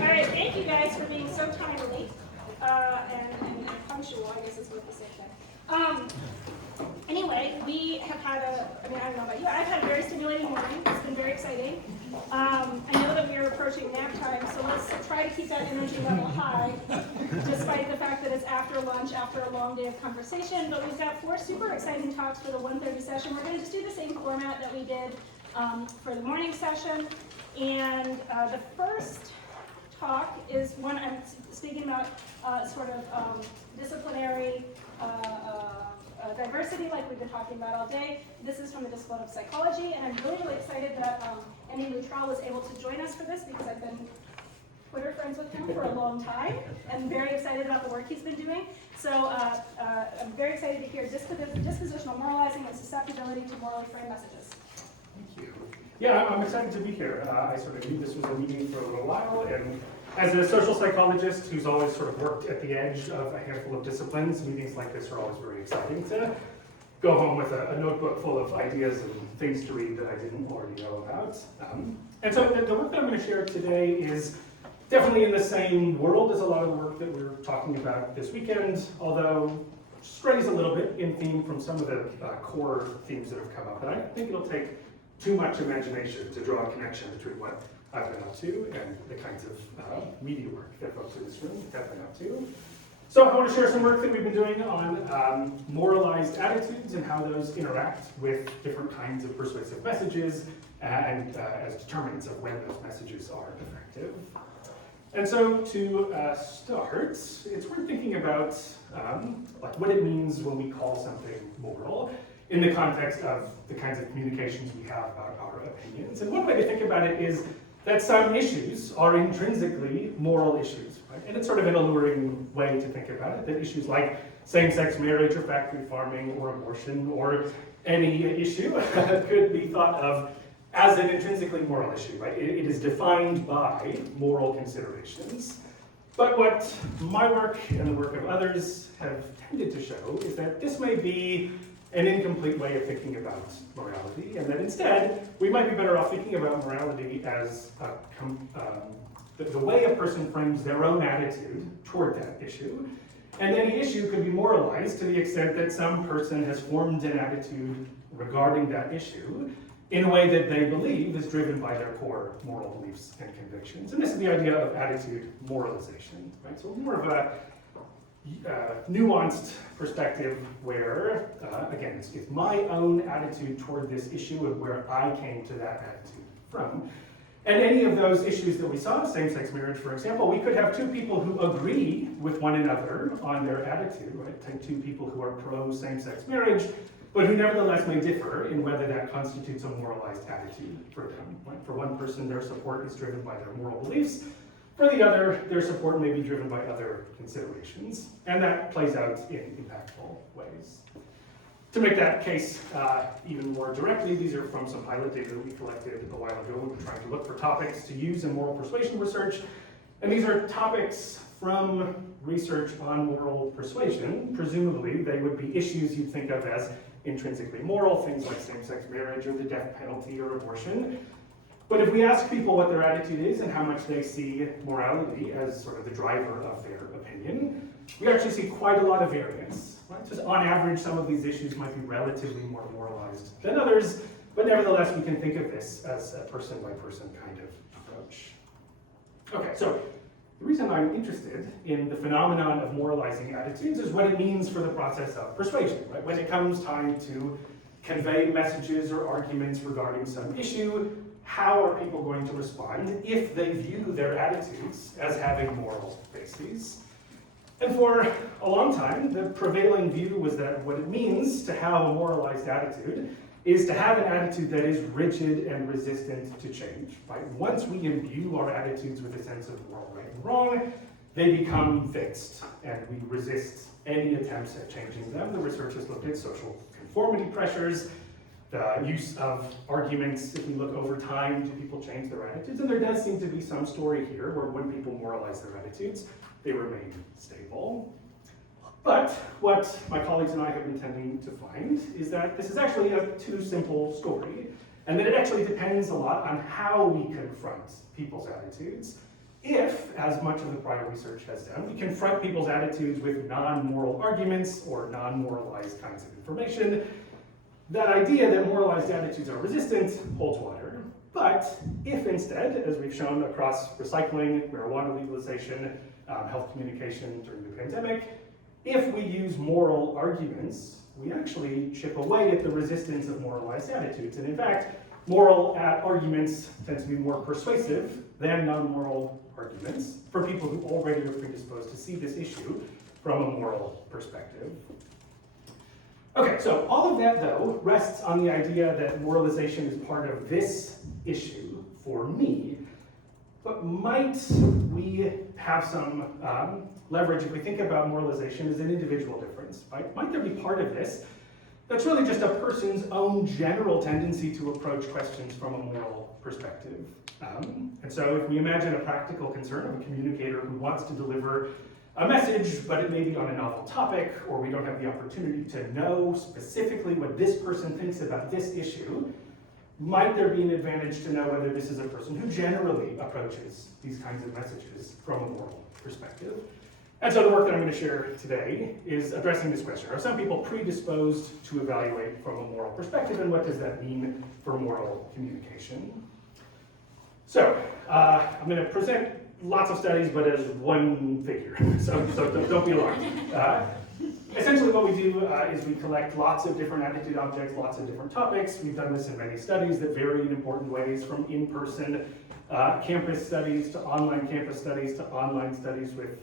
Alright, thank you guys for being so timely and punctual, I guess is what the same thing. Anyway, we have had I don't know about you, I've had a very stimulating morning. It's been very exciting. I know that we are approaching nap time, so let's try to keep that energy level high, despite the fact that it's after lunch, after a long day of conversation. But we've got 4 super exciting talks for the 1:30 session. We're going to just do the same format that we did for the morning session. And the first talk is one I'm speaking about disciplinary diversity, like we've been talking about all day. This is from the Discipline of Psychology, and I'm really excited that Lutrell was able to join us for this because I've been Twitter friends with him for a long time and very excited about the work he's been doing. So I'm very excited to hear dispositional moralizing and susceptibility to morally framed messages. Thank you. Yeah, I'm excited to be here. I sort of knew this was a meeting for a little while, and as a social psychologist who's always sort of worked at the edge of a handful of disciplines, meetings like this are always very exciting to go home with a notebook full of ideas and things to read that I didn't already know about. And so the work that I'm going to share today is definitely in the same world as a lot of the work that we're talking about this weekend, although strays a little bit in theme from some of the core themes that have come up. And I think it'll take too much imagination to draw a connection between what I've been up to and the kinds of media work that folks in this room have been up to. So I want to share some work that we've been doing on moralized attitudes and how those interact with different kinds of persuasive messages and as determinants of when those messages are effective. And so to start, it's worth thinking about like what it means when we call something moral in the context of the kinds of communications we have about our opinions. And one way to think about it is that some issues are intrinsically moral issues, right? And it's sort of an alluring way to think about it, that issues like same-sex marriage or factory farming or abortion or any issue could be thought of as an intrinsically moral issue, right? It is defined by moral considerations. But what my work and the work of others have tended to show is that this may be an incomplete way of thinking about morality, and that instead we might be better off thinking about morality as the way a person frames their own attitude toward that issue. And any issue could be moralized to the extent that some person has formed an attitude regarding that issue in a way that they believe is driven by their core moral beliefs and convictions. And this is the idea of attitude moralization, right? So more of a nuanced perspective where, again, it's my own attitude toward this issue and where I came to that attitude from. And any of those issues that we saw, same-sex marriage, for example, we could have two people who agree with one another on their attitude, right? Take two people who are pro same-sex marriage, but who nevertheless may differ in whether that constitutes a moralized attitude for them. Right? For one person, their support is driven by their moral beliefs. For the other, their support may be driven by other considerations, and that plays out in impactful ways. To make that case even more directly, these are from some pilot data that we collected a while ago. We were trying to look for topics to use in moral persuasion research, and these are topics from research on moral persuasion. Presumably, they would be issues you'd think of as intrinsically moral, things like same-sex marriage or the death penalty or abortion. But if we ask people what their attitude is and how much they see morality as sort of the driver of their opinion, we actually see quite a lot of variance. Right? Just on average, some of these issues might be relatively more moralized than others, but nevertheless, we can think of this as a person-by-person kind of approach. Okay, so the reason I'm interested in the phenomenon of moralizing attitudes is what it means for the process of persuasion. Right? When it comes time to convey messages or arguments regarding some issue, how are people going to respond if they view their attitudes as having moral bases? And for a long time, the prevailing view was that what it means to have a moralized attitude is to have an attitude that is rigid and resistant to change. Right? Once we imbue our attitudes with a sense of moral right and wrong, they become fixed, and we resist any attempts at changing them. The researchers looked at social conformity pressures, the use of arguments. If we look over time, do people change their attitudes? And there does seem to be some story here where when people moralize their attitudes, they remain stable. But what my colleagues and I have been tending to find is that this is actually a too simple story, and that it actually depends a lot on how we confront people's attitudes. If, as much of the prior research has done, we confront people's attitudes with non-moral arguments or non-moralized kinds of information, that idea that moralized attitudes are resistant holds water. But if instead, as we've shown across recycling, marijuana legalization, health communication during the pandemic, if we use moral arguments, we actually chip away at the resistance of moralized attitudes. And in fact, moral arguments tend to be more persuasive than non-moral arguments for people who already are predisposed to see this issue from a moral perspective. Okay, so all of that, though, rests on the idea that moralization is part of this issue for me. But might we have some leverage if we think about moralization as an individual difference? Right? Might there be part of this that's really just a person's own general tendency to approach questions from a moral perspective? And so if we imagine a practical concern of a communicator who wants to deliver a message, but it may be on a novel topic, or we don't have the opportunity to know specifically what this person thinks about this issue, might there be an advantage to know whether this is a person who generally approaches these kinds of messages from a moral perspective? And so the work that I'm going to share today is addressing this question. Are some people predisposed to evaluate from a moral perspective, and what does that mean for moral communication? So I'm going to present lots of studies, but as one figure, so don't be alarmed. Essentially what we do is we collect lots of different attitude objects, lots of different topics. We've done this in many studies that vary in important ways, from in-person campus studies to online campus studies to online studies with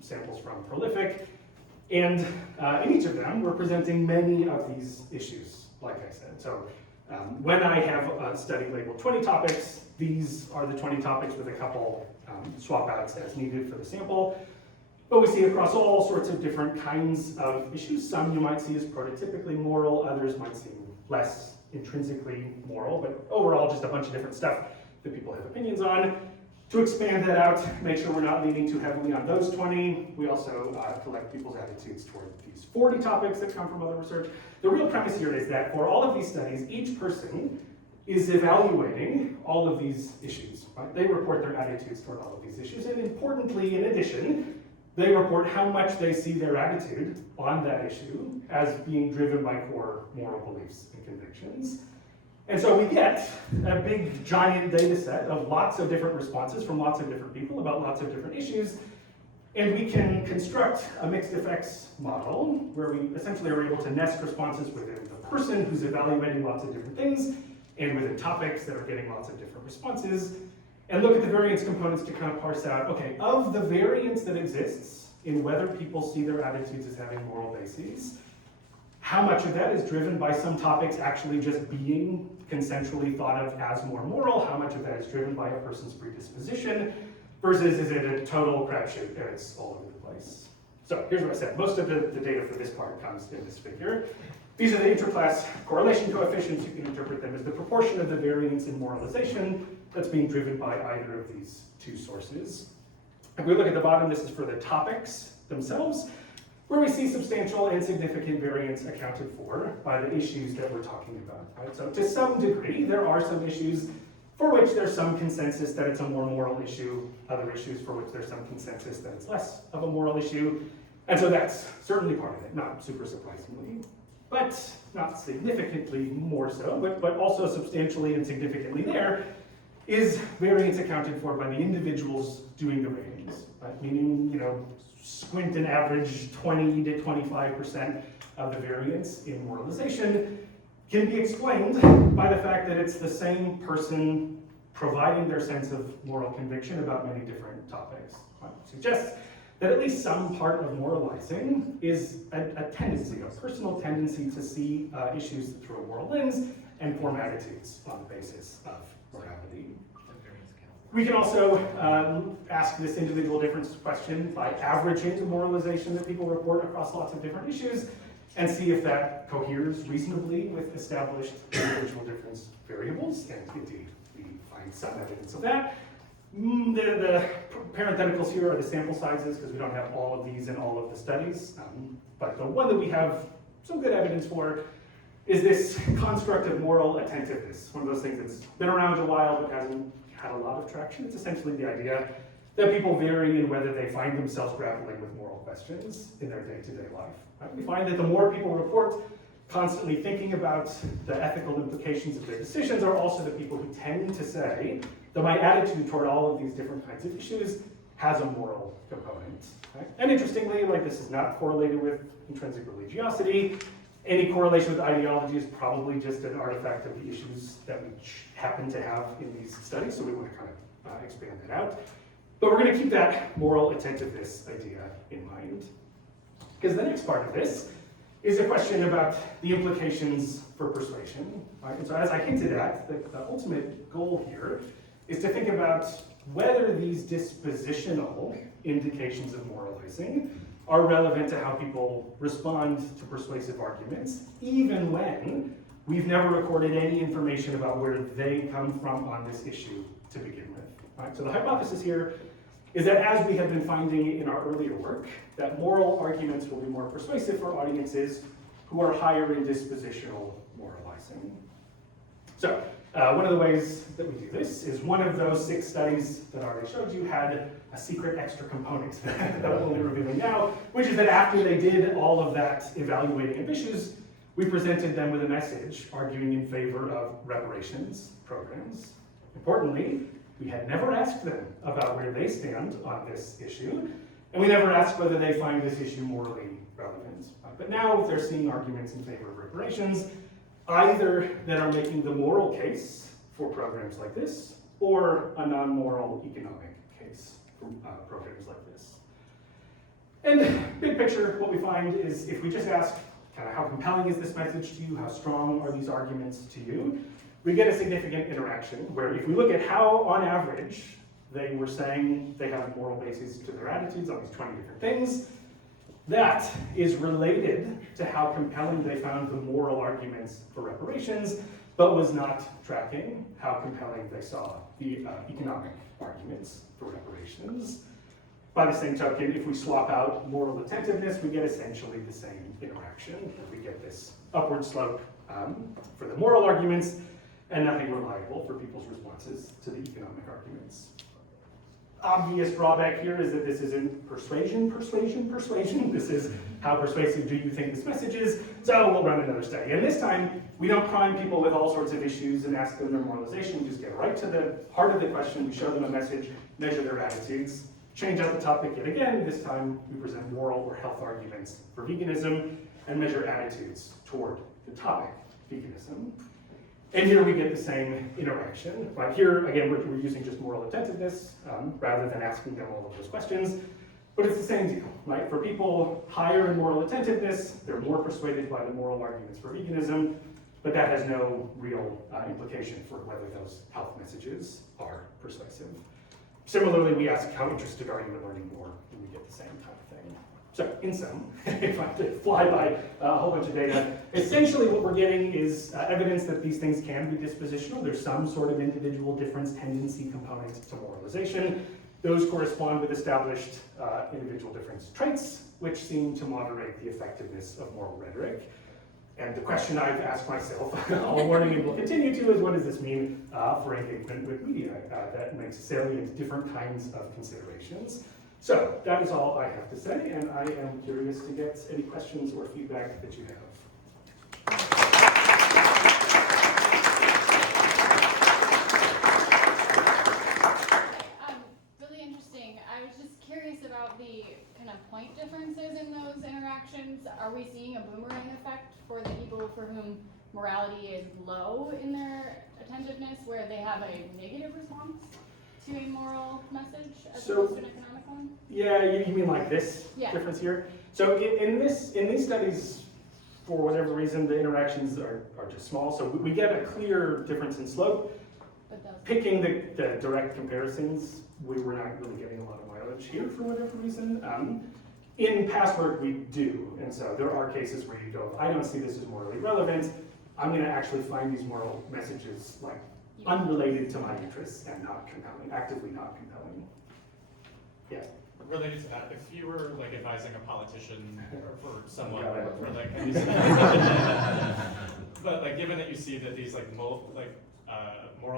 samples from Prolific. And in each of them, we're presenting many of these issues, like I said. So when I have a study labeled 20 topics, these are the 20 topics with a couple swap outs as needed for the sample. But we see across all sorts of different kinds of issues. Some you might see as prototypically moral, others might seem less intrinsically moral, but overall just a bunch of different stuff that people have opinions on. To expand that out, make sure we're not leaning too heavily on those 20, we also collect people's attitudes toward these 40 topics that come from other research. The real premise here is that for all of these studies, each person is evaluating all of these issues. Right? They report their attitudes toward all of these issues, and importantly, in addition, they report how much they see their attitude on that issue as being driven by core moral beliefs and convictions. And so we get a big, giant data set of lots of different responses from lots of different people about lots of different issues, and we can construct a mixed effects model where we essentially are able to nest responses within the person who's evaluating lots of different things and within topics that are getting lots of different responses, and look at the variance components to kind of parse out, okay, of the variance that exists in whether people see their attitudes as having moral bases, How much of that is driven by some topics actually just being consensually thought of as more moral? How much of that is driven by a person's predisposition? Versus is it a total crapshoot and it's all over the place? So here's what I said. Most of the data for this part comes in this figure. These are the interclass correlation coefficients. You can interpret them as the proportion of the variance in moralization that's being driven by either of these two sources. If we look at the bottom, this is for the topics themselves, where we see substantial and significant variance accounted for by the issues that we're talking about. Right? So to some degree, there are some issues for which there's some consensus that it's a more moral issue, other issues for which there's some consensus that it's less of a moral issue. And so that's certainly part of it, not super surprisingly, but not significantly more so, but also substantially and significantly there is variance accounted for by the individuals doing the ratings, right? Meaning, squint an average 20 to 25% of the variance in moralization can be explained by the fact that it's the same person providing their sense of moral conviction about many different topics. Right? Suggests that at least some part of moralizing is a tendency, a personal tendency to see issues through a moral lens and form attitudes on the basis of morality. We can also ask this individual difference question by averaging the moralization that people report across lots of different issues and see if that coheres reasonably with established individual difference variables, and indeed we find some evidence of that. The parentheticals here are the sample sizes because we don't have all of these in all of the studies, but the one that we have some good evidence for is this construct of moral attentiveness, one of those things that's been around a while but hasn't had a lot of traction. It's essentially the idea that people vary in whether they find themselves grappling with moral questions in their day-to-day life. Right? We find that the more people report constantly thinking about the ethical implications of their decisions are also the people who tend to say that my attitude toward all of these different kinds of issues has a moral component. Right? And interestingly, this is not correlated with intrinsic religiosity. Any correlation with ideology is probably just an artifact of the issues that we happen to have in these studies, so we want to kind of expand that out. But we're going to keep that moral attentiveness idea in mind. Because the next part of this is a question about the implications for persuasion. Right? And so as I hinted at, the ultimate goal here is to think about whether these dispositional indications of moralizing are relevant to how people respond to persuasive arguments, even when we've never recorded any information about where they come from on this issue to begin with. Right? So the hypothesis here is that as we have been finding in our earlier work, that moral arguments will be more persuasive for audiences who are higher in dispositional moralizing. So one of the ways that we do this is one of those 6 studies that I already showed you had a secret extra component that I'm only revealing now, which is that after they did all of that evaluating of issues, we presented them with a message arguing in favor of reparations programs. Importantly, we had never asked them about where they stand on this issue, and we never asked whether they find this issue morally relevant. But now they're seeing arguments in favor of reparations, either that are making the moral case for programs like this, or a non-moral economic case for programs like this. And big picture, what we find is if we just ask, kind of how compelling is this message to you, how strong are these arguments to you, we get a significant interaction where if we look at how, on average, they were saying they have moral bases to their attitudes on these 20 different things, that is related to how compelling they found the moral arguments for reparations, but was not tracking how compelling they saw the economic arguments for reparations. By the same token, if we swap out moral attentiveness, we get essentially the same interaction. We get this upward slope for the moral arguments, and nothing reliable for people's responses to the economic arguments. Obvious drawback here is that this isn't persuasion. This is how persuasive do you think this message is? So we'll run another study. And this time, we don't prime people with all sorts of issues and ask them their moralization. We just get right to the heart of the question. We show them a message, measure their attitudes, change out the topic yet again. This time, we present moral or health arguments for veganism and measure attitudes toward the topic, veganism. And here we get the same interaction. Right here, again, we're using just moral attentiveness rather than asking them all of those questions. But it's the same deal, right? For people higher in moral attentiveness, they're more persuaded by the moral arguments for veganism, but that has no real implication for whether those health messages are persuasive. Similarly, we ask how interested are you in learning more, and we get the same type of thing. So in sum, if I have to fly by a whole bunch of data, essentially what we're getting is evidence that these things can be dispositional. There's some sort of individual difference tendency component to moralization. Those correspond with established individual difference traits, which seem to moderate the effectiveness of moral rhetoric. And the question I've asked myself all morning and will continue to is, what does this mean for engagement with media that makes salient different kinds of considerations? So that is all I have to say, and I am curious to get any questions or feedback that you have. Really interesting. I was just curious about the kind of point differences in those interactions. Are we seeing a boomerang effect for the people for whom morality is low in their attentiveness, where they have a negative response to a moral message as opposed to an economic one? Yeah, you mean like this difference here? So in these studies, for whatever reason, the interactions are just small. So we get a clear difference in slope. Picking the direct comparisons, we were not really getting a lot of mileage here for whatever reason. In past work, we do. And so there are cases where you go, I don't see this as morally relevant. I'm going to actually find these moral messages like unrelated to my interests and not compelling, actively not compelling. Yeah. Related to that, if you were like advising a politician or someone, Yeah, or like, but like given that you see that these like moral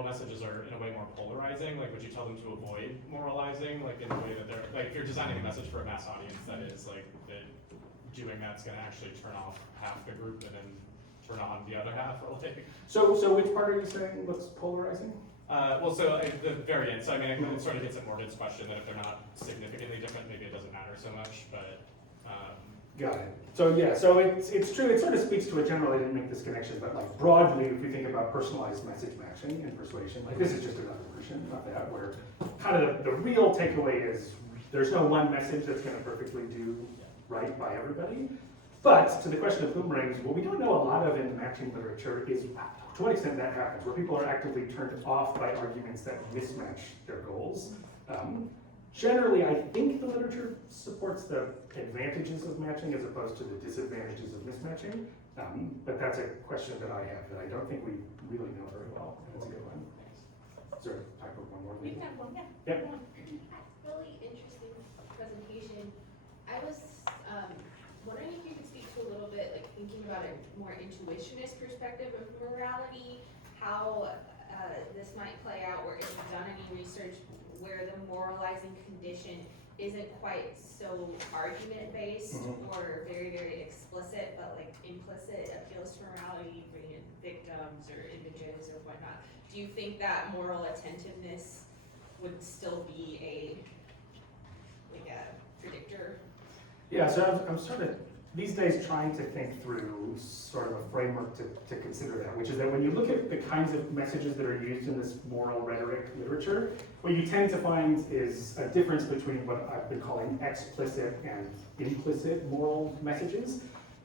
messages are in a way more polarizing, like would you tell them to avoid moralizing, like in the way that they're like if you're designing a message for a mass audience that is like that doing that's going to actually turn off half the group and then turn on the other half, or like. So which part are you saying looks polarizing? The very end. So I mean, it sort of gets at Morgan's question that if they're not significantly different, maybe it doesn't matter so much. But got it. So yeah, so it's true. It sort of speaks to a general. I didn't make this connection, but like broadly, if we think about personalized message matching and persuasion, like this is just another version of that, where kind of the real takeaway is there's no one message that's going to perfectly do right by everybody. But to the question of boomerangs, what we don't know a lot of in matching literature is to what extent that happens, where people are actively turned off by arguments that mismatch their goals. Generally, I think the literature supports the advantages of matching as opposed to the disadvantages of mismatching. But that's a question that I have that I don't think we really know very well. That's a good one. Is there time for one more? You can have one, yeah. Yep. Really interesting presentation. I was wondering if you could speak to a little bit, like thinking about a more intuitionist perspective of morality, how this might play out, or if you've done any research where the moralizing condition isn't quite so argument-based or very, very explicit, but like implicit appeals to morality, bringing in victims or images or whatnot. Do you think that moral attentiveness would still be a predictor? Yeah, so I'm sort of these days trying to think through sort of a framework to consider that, which is that when you look at the kinds of messages that are used in this moral rhetoric literature, what you tend to find is a difference between what I've been calling explicit and implicit moral messages,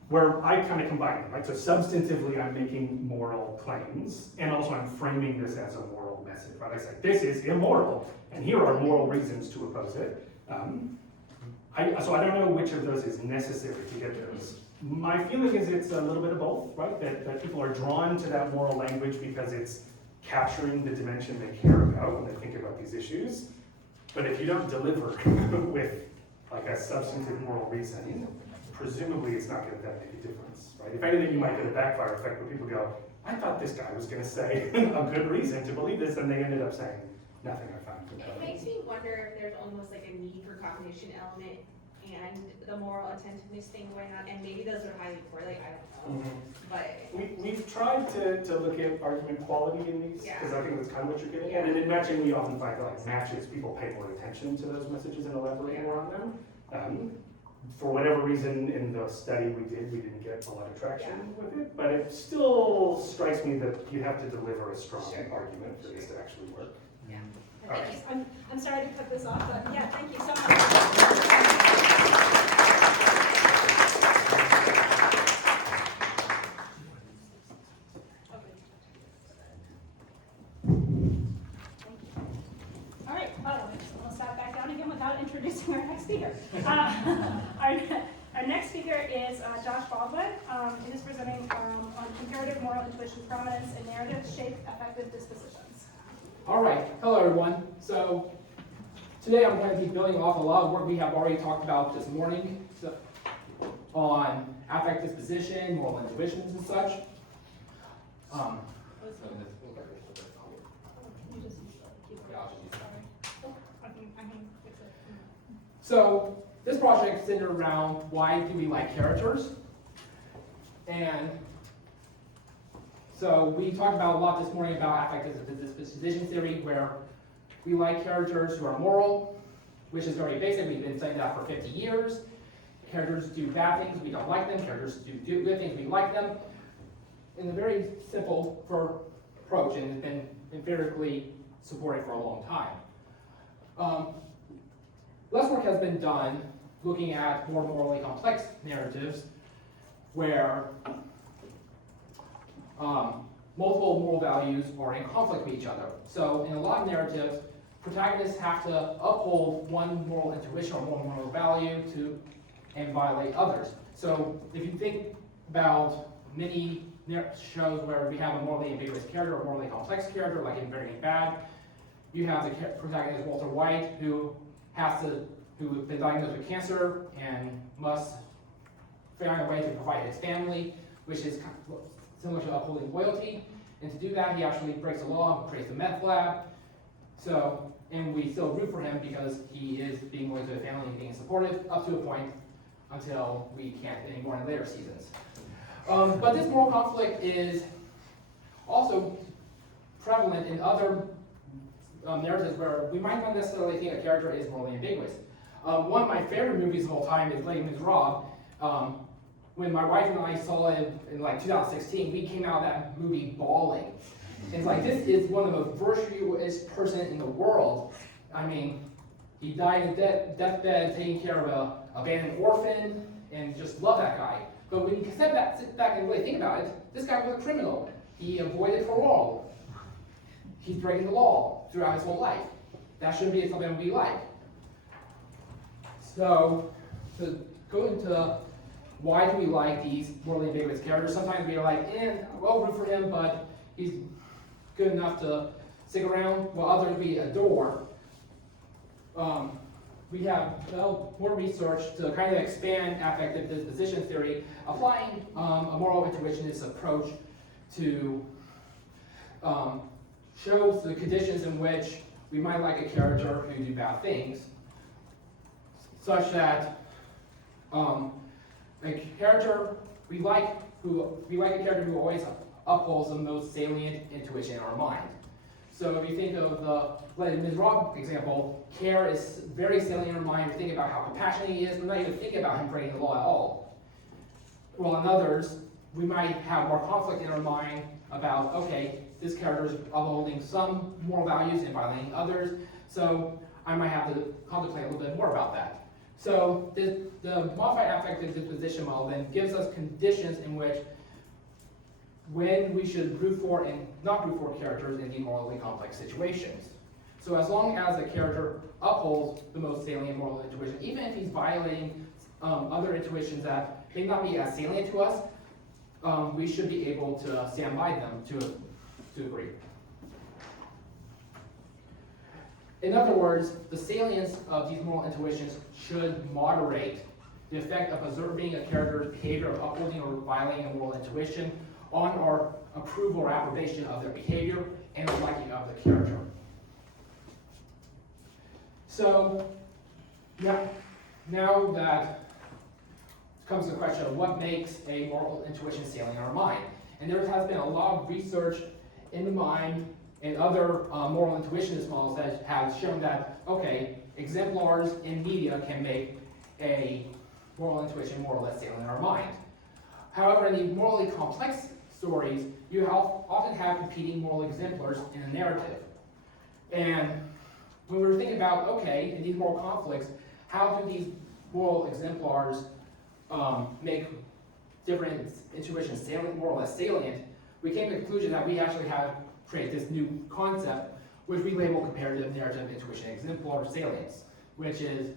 where I kind of combine them, right? So substantively, I'm making moral claims, and also I'm framing this as a moral message, right? I say, this is immoral, and here are moral reasons to oppose it. So I don't know which of those is necessary to get those. My feeling is it's a little bit of both, right? That people are drawn to that moral language because it's capturing the dimension they care about when they think about these issues. But if you don't deliver with like a substantive moral reason, presumably it's not going to make a difference, right? If anything, you might get a backfire effect where people go, I thought this guy was going to say a good reason to believe this, and they ended up saying nothing I found compelling. It makes me wonder if there's almost like a need for cognition element and the moral attentiveness thing going on, and maybe those are highly correlate, I don't know. But we've tried to look at argument quality in these, because I think that's kind of what you're getting at. And in matching, we often find that like matches, people pay more attention to those messages and elaborate more on them. For whatever reason, in the study we didn't get a lot of traction with it, but it still strikes me that you have to deliver a strong argument for this to actually work. Yeah. All Thank right. you. I'm sorry to cut this off, but yeah, thank you so much. All right, well, we'll start back down again without introducing our next speaker. Our next speaker is Josh Baldwin. He is presenting on comparative moral intuition, prominence, and narrative shape affective dispositions. All right, hello everyone. So today I'm going to be building off a lot of work we have already talked about this morning on affect disposition, moral intuitions and such. So this project is centered around why do we like characters, and so we talked about a lot this morning about affective disposition theory, where we like characters who are moral, which is very basic. We've been saying that for 50 years. Characters do bad things, we don't like them. Characters do good things, we like them. In a very simple approach, and has been empirically supported for a long time. Less work has been done looking at more morally complex narratives where multiple moral values are in conflict with each other. So in a lot of narratives, protagonists have to uphold one moral intuition or one moral value and violate others. So if you think about many shows where we have a morally ambiguous character or morally complex character, like in Breaking Bad, you have the protagonist Walter White, who has been diagnosed with cancer and must figure out a way to provide his family, which is similar to upholding loyalty. And to do that, he actually breaks the law and creates a meth lab. So, and we still root for him because he is being loyal to the family and being supportive up to a point until we can't anymore in later seasons. But this moral conflict is also prevalent in other narratives where we might not necessarily think a character is morally ambiguous. One of my favorite movies of all time is Les Miserables. When my wife and I saw it in like 2016, we came out of that movie bawling. It's like, this is one of the most virtuous person in the world. I mean, he died in deathbed taking care of an abandoned orphan, and just love that guy. But when you sit back and really think about it, this guy was a criminal. He avoided parole. He's breaking the law throughout his whole life. That shouldn't be something we like. So, to go into why do we like these morally ambiguous characters, sometimes we're like, well, root for him, but he's good enough to stick around, while others we adore. We have more research to kind of expand affective disposition theory, applying a moral intuitionist approach to show the conditions in which we might like a character who do bad things, such that a character we like a character who always upholds the most salient intuition in our mind. So if you think of the Les Miserables example, Care is very salient in our mind. We think about how compassionate he is. We're not even thinking about him breaking the law at all. While in others, we might have more conflict in our mind about, okay, this character is upholding some moral values and violating others, so I might have to contemplate a little bit more about that. So the modified affective disposition model then gives us conditions in which when we should root for and not root for characters in these morally complex situations. So as long as a character upholds the most salient moral intuition, even if he's violating other intuitions that may not be as salient to us, we should be able to stand by them to agree. In other words, the salience of these moral intuitions should moderate the effect of observing a character's behavior of upholding or violating a moral intuition on our approval or approbation of their behavior and the liking of the character. So, yeah, now that comes the question of what makes a moral intuition salient in our mind. And there has been a lot of research in the mind and other moral intuitionist models that have shown that, okay, exemplars in media can make a moral intuition more or less salient in our mind. However, in the morally complex stories, you often have competing moral exemplars in a narrative. And when we were thinking about, okay, in these moral conflicts, how do these moral exemplars make different intuitions salient, more or less salient, we came to the conclusion that we actually have to create this new concept, which we label comparative narrative intuition exemplar salience, which is,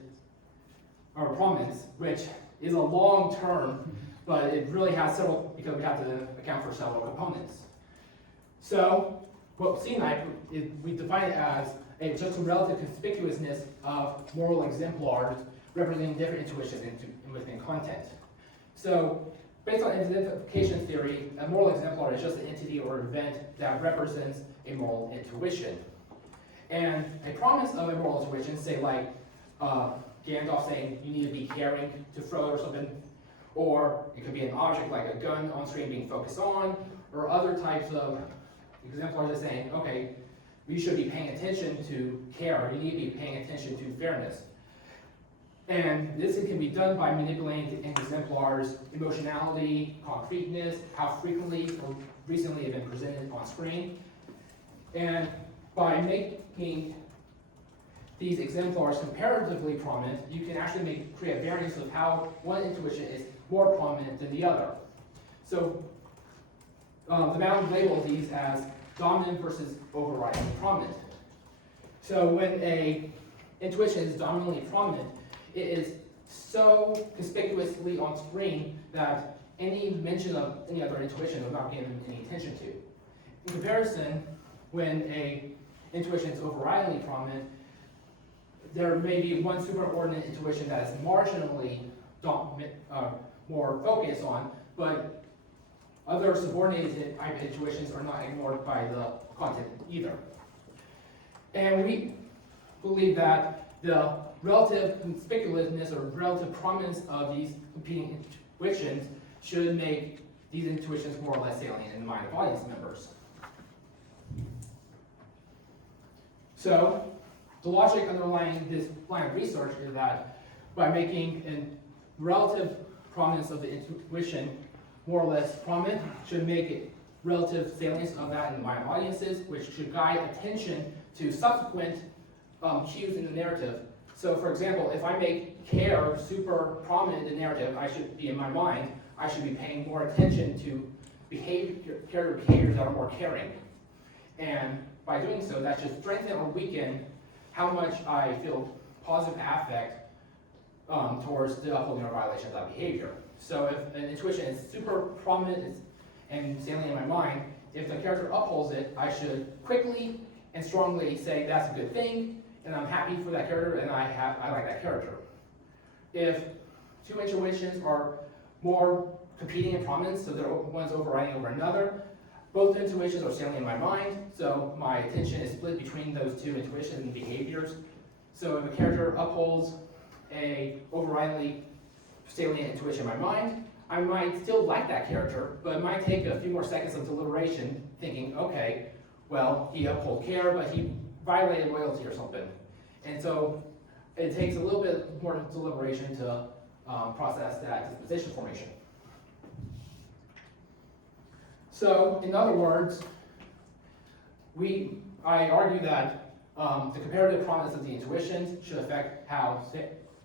or prominence, which is a long term, but it really has several, because we have to account for several components. So, what CNIPE is, we define it as just a relative conspicuousness of moral exemplars representing different intuitions within content. So, based on identification theory, a moral exemplar is just an entity or event that represents a moral intuition. And a promise of a moral intuition, say like Gandalf saying you need to be caring to Frodo or something, or it could be an object like a gun on screen being focused on, or other types of exemplars that saying, okay, you should be paying attention to care, you need to be paying attention to fairness. And this can be done by manipulating the exemplar's emotionality, concreteness, how frequently or recently have been presented on screen. And by making these exemplars comparatively prominent, you can actually create a variance of how one intuition is more prominent than the other. So the Baldwin labeled these as dominant versus overriding prominent. So when a intuition is dominantly prominent, it is so conspicuously on screen that any mention of any other intuition is not given any attention to. In comparison, when a intuition is overridingly prominent, there may be one superordinate intuition that is marginally more focused on, but other subordinated type intuitions are not ignored by the content either. And we believe that the relative conspicuousness or relative prominence of these competing intuitions should make these intuitions more or less salient in the mind of audience members. So, the logic underlying this line of research is that by making a relative prominence of the intuition more or less prominent, should make it relative salience of that in the mind of audiences, which should guide attention to subsequent cues in the narrative. So for example, if I make care super prominent in the narrative, I should be in my mind, I should be paying more attention to character behaviors that are more caring. And by doing so, that should strengthen or weaken how much I feel positive affect towards the upholding or violation of that behavior. So if an intuition is super prominent and salient in my mind, if the character upholds it, I should quickly and strongly say that's a good thing, and I'm happy for that character, and I like that character. If two intuitions are more competing in prominence, so one's overriding over another, both intuitions are salient in my mind, so my attention is split between those two intuitions and behaviors. So if a character upholds a overridingly salient intuition in my mind, I might still like that character, but it might take a few more seconds of deliberation, thinking, okay, well, he upheld care, but he violated loyalty or something. And so it takes a little bit more deliberation to process that disposition formation. So, in other words, I argue that the comparative prominence of the intuitions should affect how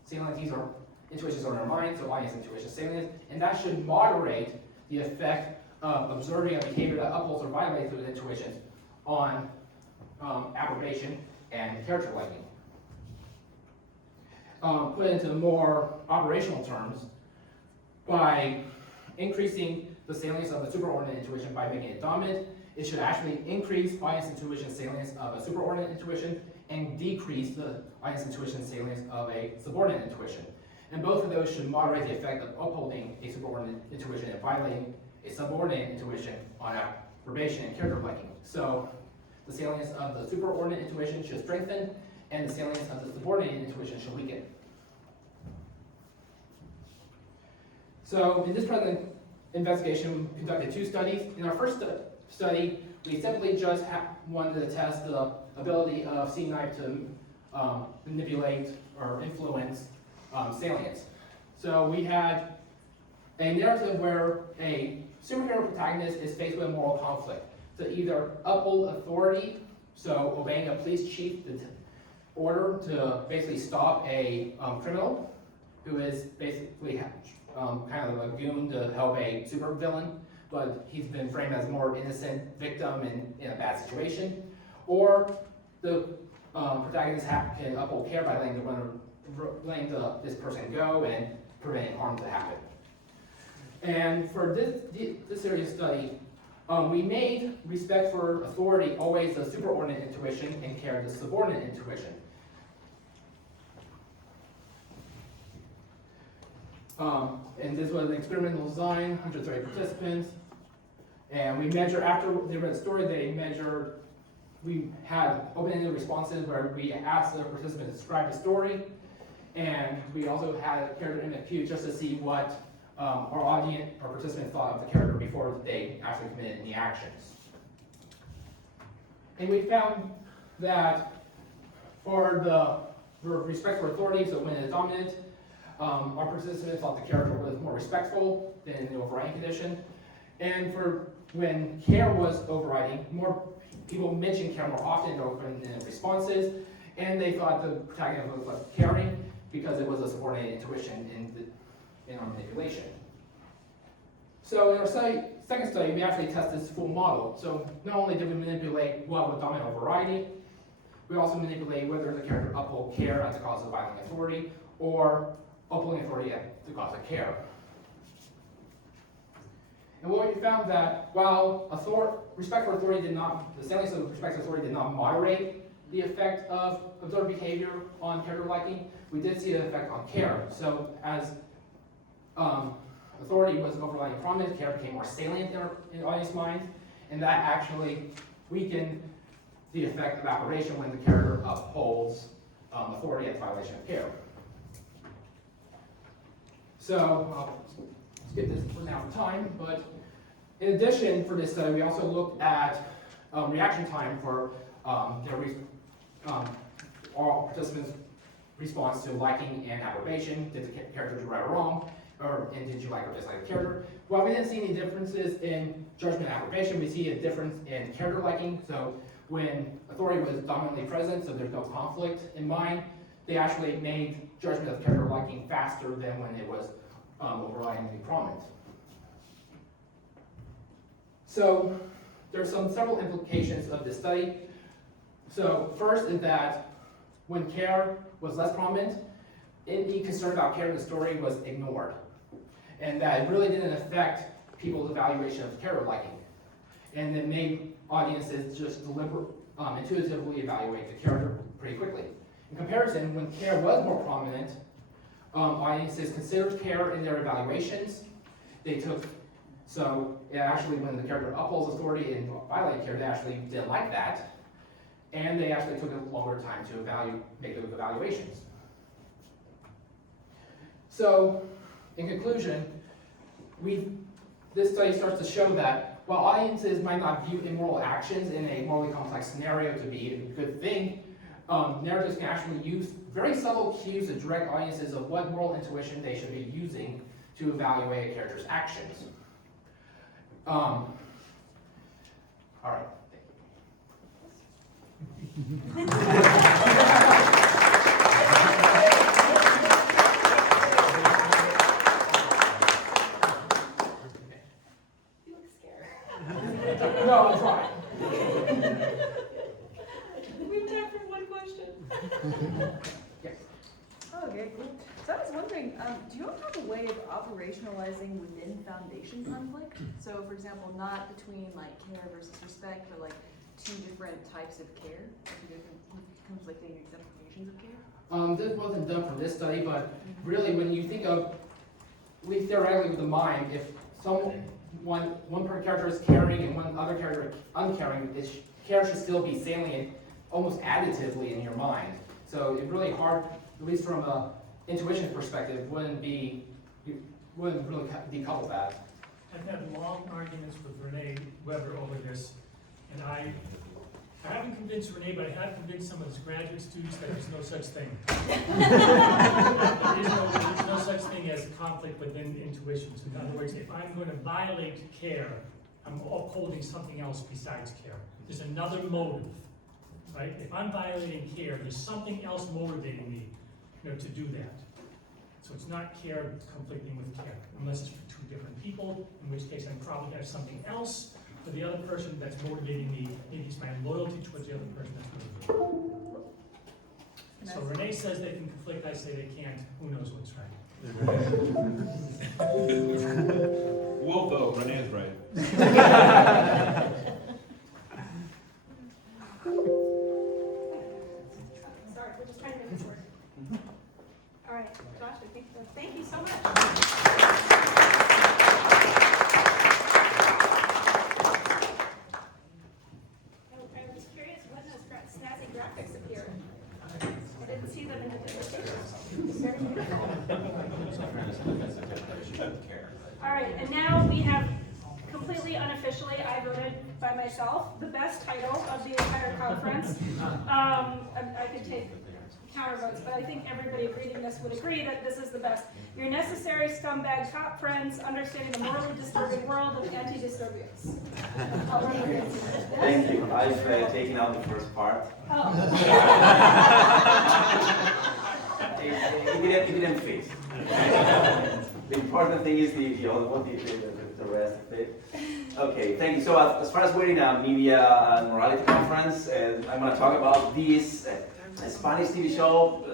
saliencies or intuitions are in our mind, so audience intuition salient, and that should moderate the effect of observing a behavior that upholds or violates those intuitions on approbation and character liking. Put into more operational terms, by increasing the salience of a superordinate intuition by making it dominant, it should actually increase audience intuition salience of a superordinate intuition and decrease the audience intuition salience of a subordinate intuition. And both of those should moderate the effect of upholding a superordinate intuition and violating a subordinate intuition on approbation and character liking. So the salience of the superordinate intuition should strengthen, and the salience of the subordinate intuition should weaken. So in this present investigation, we conducted two studies. In our first study, we simply just wanted to test the ability of CNIPE to manipulate or influence salience. So we had a narrative where a superhero protagonist is faced with a moral conflict to either uphold authority So obeying a police chief order to basically stop a criminal who is basically kind of a goon to help a super villain, but he's been framed as a more innocent victim in a bad situation. Or the protagonist can uphold care by letting this person go and preventing harm to happen. And for this serious study, we made respect for authority always the superordinate intuition and care the subordinate intuition. And this was an experimental design, 130 participants. And we measured, after they read the story, we had open-ended responses where we asked the participants to describe the story. And we also had a character in the queue just to see what our participants thought of the character before they actually committed any actions. And we found that for respect for authority, so when it's dominant, our participants thought the character was more respectful than in the overriding condition. And for when care was overriding, more people mentioned care more often in the responses, and they thought the protagonist was less caring because it was a subordinate intuition in our manipulation. So in our second study, we actually tested this full model. So not only did we manipulate what would dominate overriding, we also manipulate whether the character uphold care at the cost of violating authority or upholding authority at the cost of care. And what we found that while respect for authority the salience of respect for authority did not moderate the effect of observed behavior on character liking, we did see an effect on care. So as authority was overlying prominent, care became more salient in audience minds, and that actually weakened the effect of aberration when the character upholds authority at the violation of care. So I'll skip this for now for time, but in addition for this study, we also looked at reaction time for all participants' response to liking and approbation. Did the character do right or wrong? And did you like or dislike the character? While we didn't see any differences in judgment and approbation, we see a difference in character liking. So when authority was dominantly present, so there's no conflict in mind, they actually made judgment of character liking faster than when it was overridingly prominent. So there's several implications of this study. So first is that when care was less prominent, any concern about care in the story was ignored. And that it really didn't affect people's evaluation of character liking. And it made audiences just intuitively evaluate the character pretty quickly. In comparison, when care was more prominent, audiences considered care in their evaluations. So actually when the character upholds authority and violates care, they actually didn't like that. And they actually took a longer time to make those evaluations. So, in conclusion, this study starts to show that while audiences might not view immoral actions in a morally complex scenario to be a good thing, narratives can actually use very subtle cues to direct audiences of what moral intuition they should be using to evaluate a character's actions. All right. You look scared. No, I'm trying. We have time for one question. Yes. Oh, okay, cool. So I was wondering, do you all have a way of operationalizing within foundation conflict? So, for example, not between like care versus respect, but like two different types of care, two different conflicting exemplifications of care? This wasn't done for this study, but really when you think of, at least theoretically with the mind, if one character is caring and one other character is uncaring, care should still be salient almost additively in your mind. So it's really hard, at least from a intuition perspective, you wouldn't really decouple that. I've had long arguments with Renee Weber over this, and I haven't convinced Renee, but I have convinced some of his graduate students that there's no such thing. There's no such thing as conflict within intuitions. In other words, if I'm going to violate care, I'm upholding something else besides care. There's another motive right? If I'm violating care, there's something else motivating me, to do that. So it's not care conflicting with care, unless it's for two different people, in which case I probably have something else for the other person that's motivating me. Maybe it's my loyalty towards the other person that's motivating me. So Renee says they can conflict, I say they can't. Who knows what's right? We'll vote. Renee's right. Sorry, we're just trying to make this work. All right, Josh, thank you so much. I was curious when those snazzy graphics appeared. I didn't see them in the dissertation. Very beautiful. All right, and now we have completely unofficially, I voted by myself, the best title of the entire conference. I could take counter votes, but I think everybody reading this would agree that this is the best. Your necessary scumbag top friends, understanding the morally disturbing world of Antidisturbios. Thank you. I've taken out the first part. Oh. It didn't fit. The important thing is the other one, the rest of it. Okay, thank you. So as far as we're in a media and morality conference, I'm going to talk about this Spanish TV show.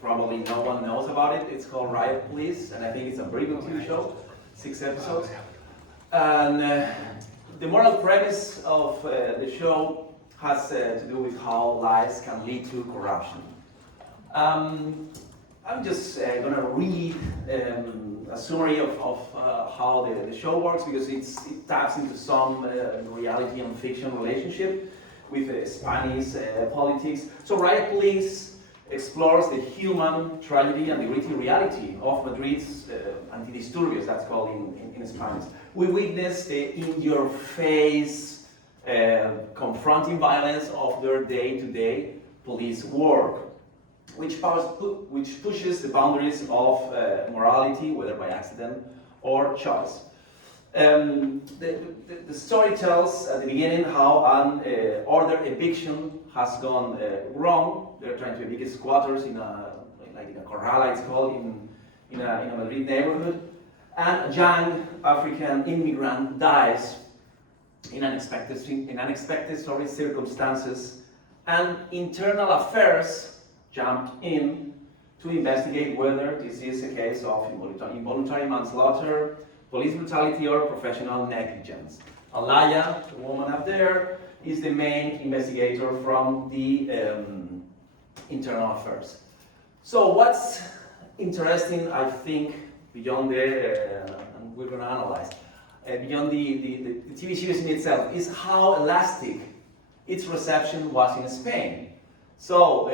Probably no one knows about it. It's called Riot Police, and I think it's a very good TV show, 6 episodes. And the moral premise of the show has to do with how lies can lead to corruption. I'm just going to read a summary of how the show works, because it taps into some reality and fiction relationship with Spanish politics. So Riot Police explores the human tragedy and the gritty reality of Madrid's Antidisturbios, that's called in Spanish. We witness the in-your-face, confronting violence of their day-to-day police work, which pushes the boundaries of morality, whether by accident or choice. The story tells at the beginning how an ordered eviction has gone wrong. They're trying to evict squatters in a corrala, it's called, in a Madrid neighborhood. And a young African immigrant dies in unexpected circumstances, and internal affairs jumped in to investigate whether this is a case of involuntary manslaughter, police brutality, or professional negligence. Alaya, the woman up there, is the main investigator from the internal affairs. So what's interesting, I think, beyond and we're going to analyze, beyond the TV series in itself, is how elastic its reception was in Spain. So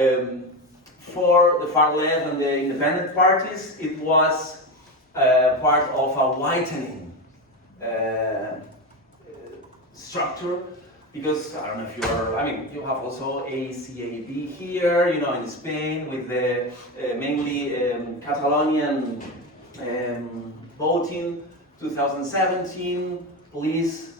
for the far left and the independent parties, it was part of a whitening structure, because I don't know if you have also ACAB here, in Spain, with the mainly Catalonian voting. 2017, police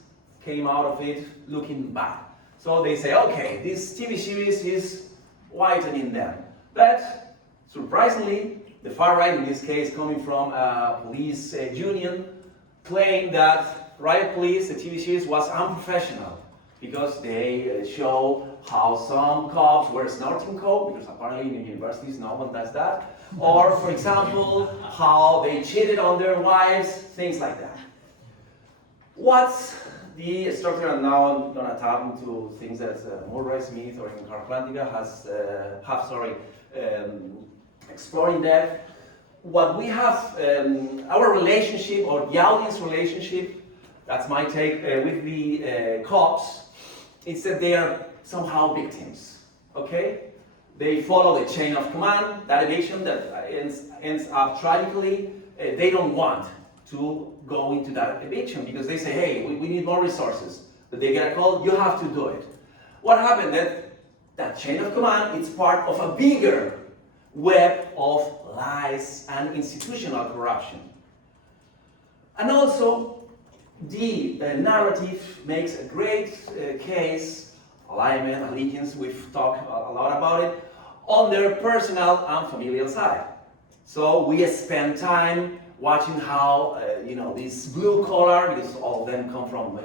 came out of it looking bad. So they say, okay, this TV series is whitening them. But surprisingly, the far right, in this case coming from a police union, claimed that Riot Police, the TV series, was unprofessional because they show how some cops were snorting coke, because apparently in universities no one does that. Or, for example, how they cheated on their wives, things like that. What's the structure? And now I'm going to tap into things that Murray Smith or in Carplantica have explored in depth. What we have, our relationship, or the audience relationship, that's my take, with the cops, is that they are somehow victims, okay? They follow the chain of command, that eviction that ends up tragically. They don't want to go into that eviction because they say, hey, we need more resources. But they get a call, you have to do it. What happened? That chain of command is part of a bigger web of lies and institutional corruption. And also, the narrative makes a great case alignment, allegiance, we've talked a lot about it, on their personal and familial side. So we spend time watching how, this blue collar, because all of them come from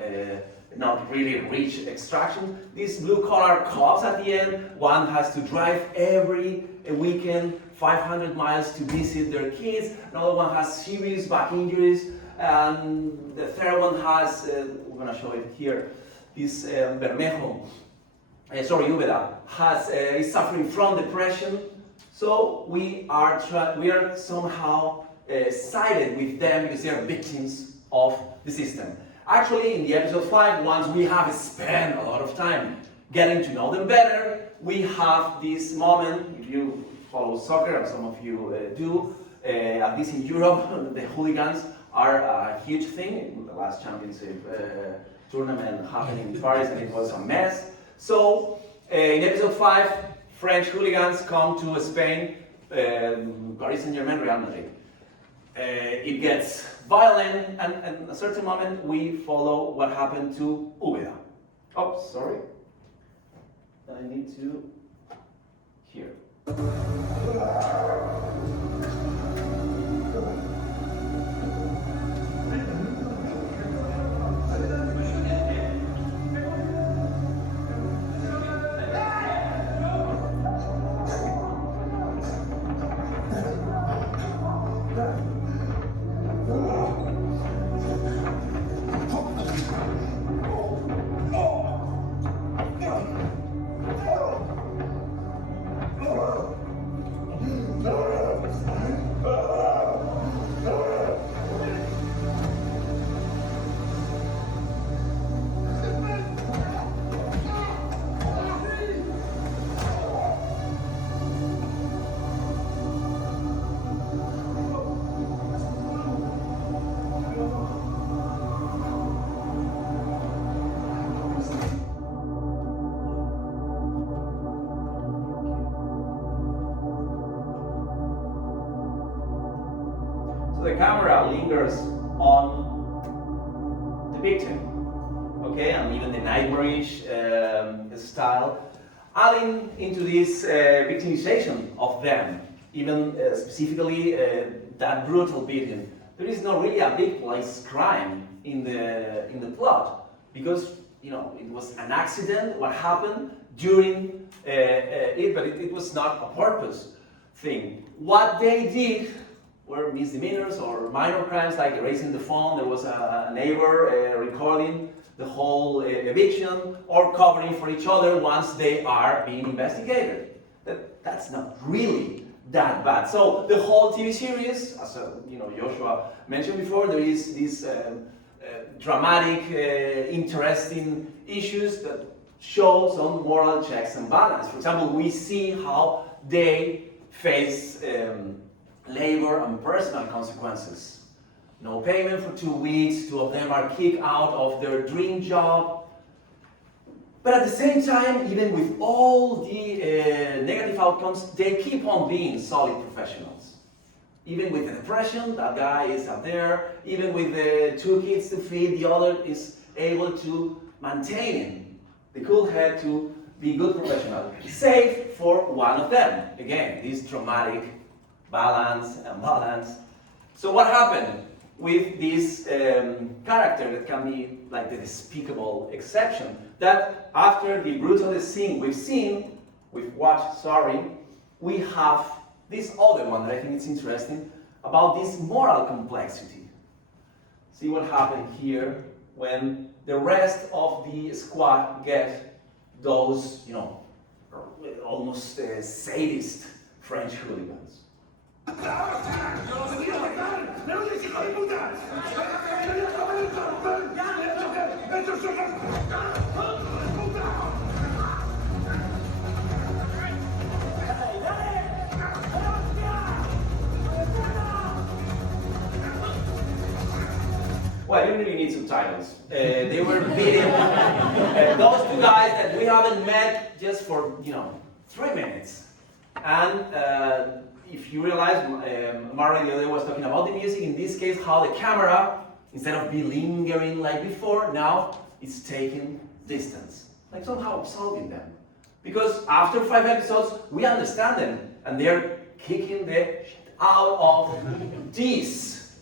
not really rich extraction, these blue collar cops at the end, one has to drive every weekend 500 miles to visit their kids, another one has serious back injuries, and the third one has, we're going to show it here, this Bermejo, Úbeda, is suffering from depression. So we are somehow sided with them because they are victims of the system. Actually, in the episode 5, once we have spent a lot of time getting to know them better, we have this moment, if you follow soccer, and some of you do, at least in Europe, the hooligans are a huge thing. The last championship tournament happened in Paris and it was a mess. So, in episode 5, French hooligans come to Spain, Paris Saint-Germain, Real Madrid. It gets violent, and at a certain moment we follow what happened to Úbeda. Oh, sorry. I need to... Here. So the camera lingers on the victim, okay, and even the nightmarish style, adding into this victimization of them, even specifically that brutal beating. There is not really a big crime in the plot, because it was an accident. What happened during it, but it was not a purpose thing. What they did were misdemeanors or minor crimes, like erasing the phone. There was a neighbor recording the whole eviction, or covering for each other once they are being investigated. That's not really that bad. So the whole TV series, as Joshua mentioned before, there is these dramatic, interesting issues that show some moral checks and balance. For example, we see how they face labor and personal consequences. No payment for 2 weeks, 2 of them are kicked out of their dream job. But at the same time, even with all the negative outcomes, they keep on being solid professionals. Even with the depression, that guy is up there. Even with the 2 kids to feed, the other is able to maintain the cool head to be good professional. Save for one of them. Again, this dramatic balance and balance. So what happened with this character that can be like the despicable exception? That after the brutal scene we've watched, we have this other one that I think is interesting about this moral complexity. See what happened here when the rest of the squad get those, almost sadist French hooligans. Well, you really need subtitles. They were beating those 2 guys that we haven't met just for 3 minutes. And if you realize, Mara the other was talking about the music, in this case, how the camera, instead of be lingering like before, now it's taking distance. like somehow absolving them. Because after 5 episodes, we understand them, and they're kicking the shit out of these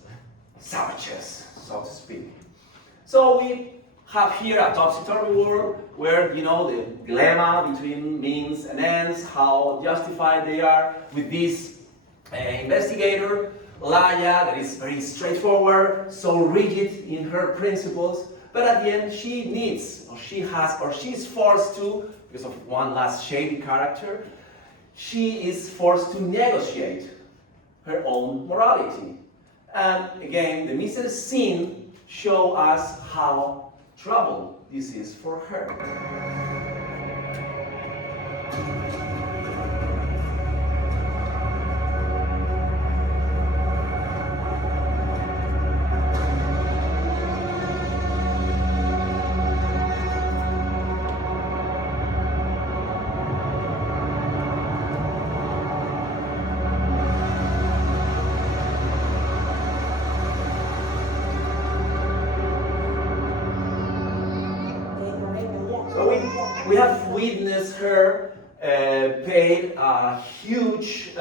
savages, so to speak. So we have here a topsy-turvy world where, you know, the dilemma between means and ends, how justified they are with this investigator, Laia, that is very straightforward, so rigid in her principles, but at the end she needs, or she has, or she's forced to, because of one last shady character, she is forced to negotiate her own morality. And again, the mise-en-scene show us how trouble this is for her. So we have witnessed her paid a huge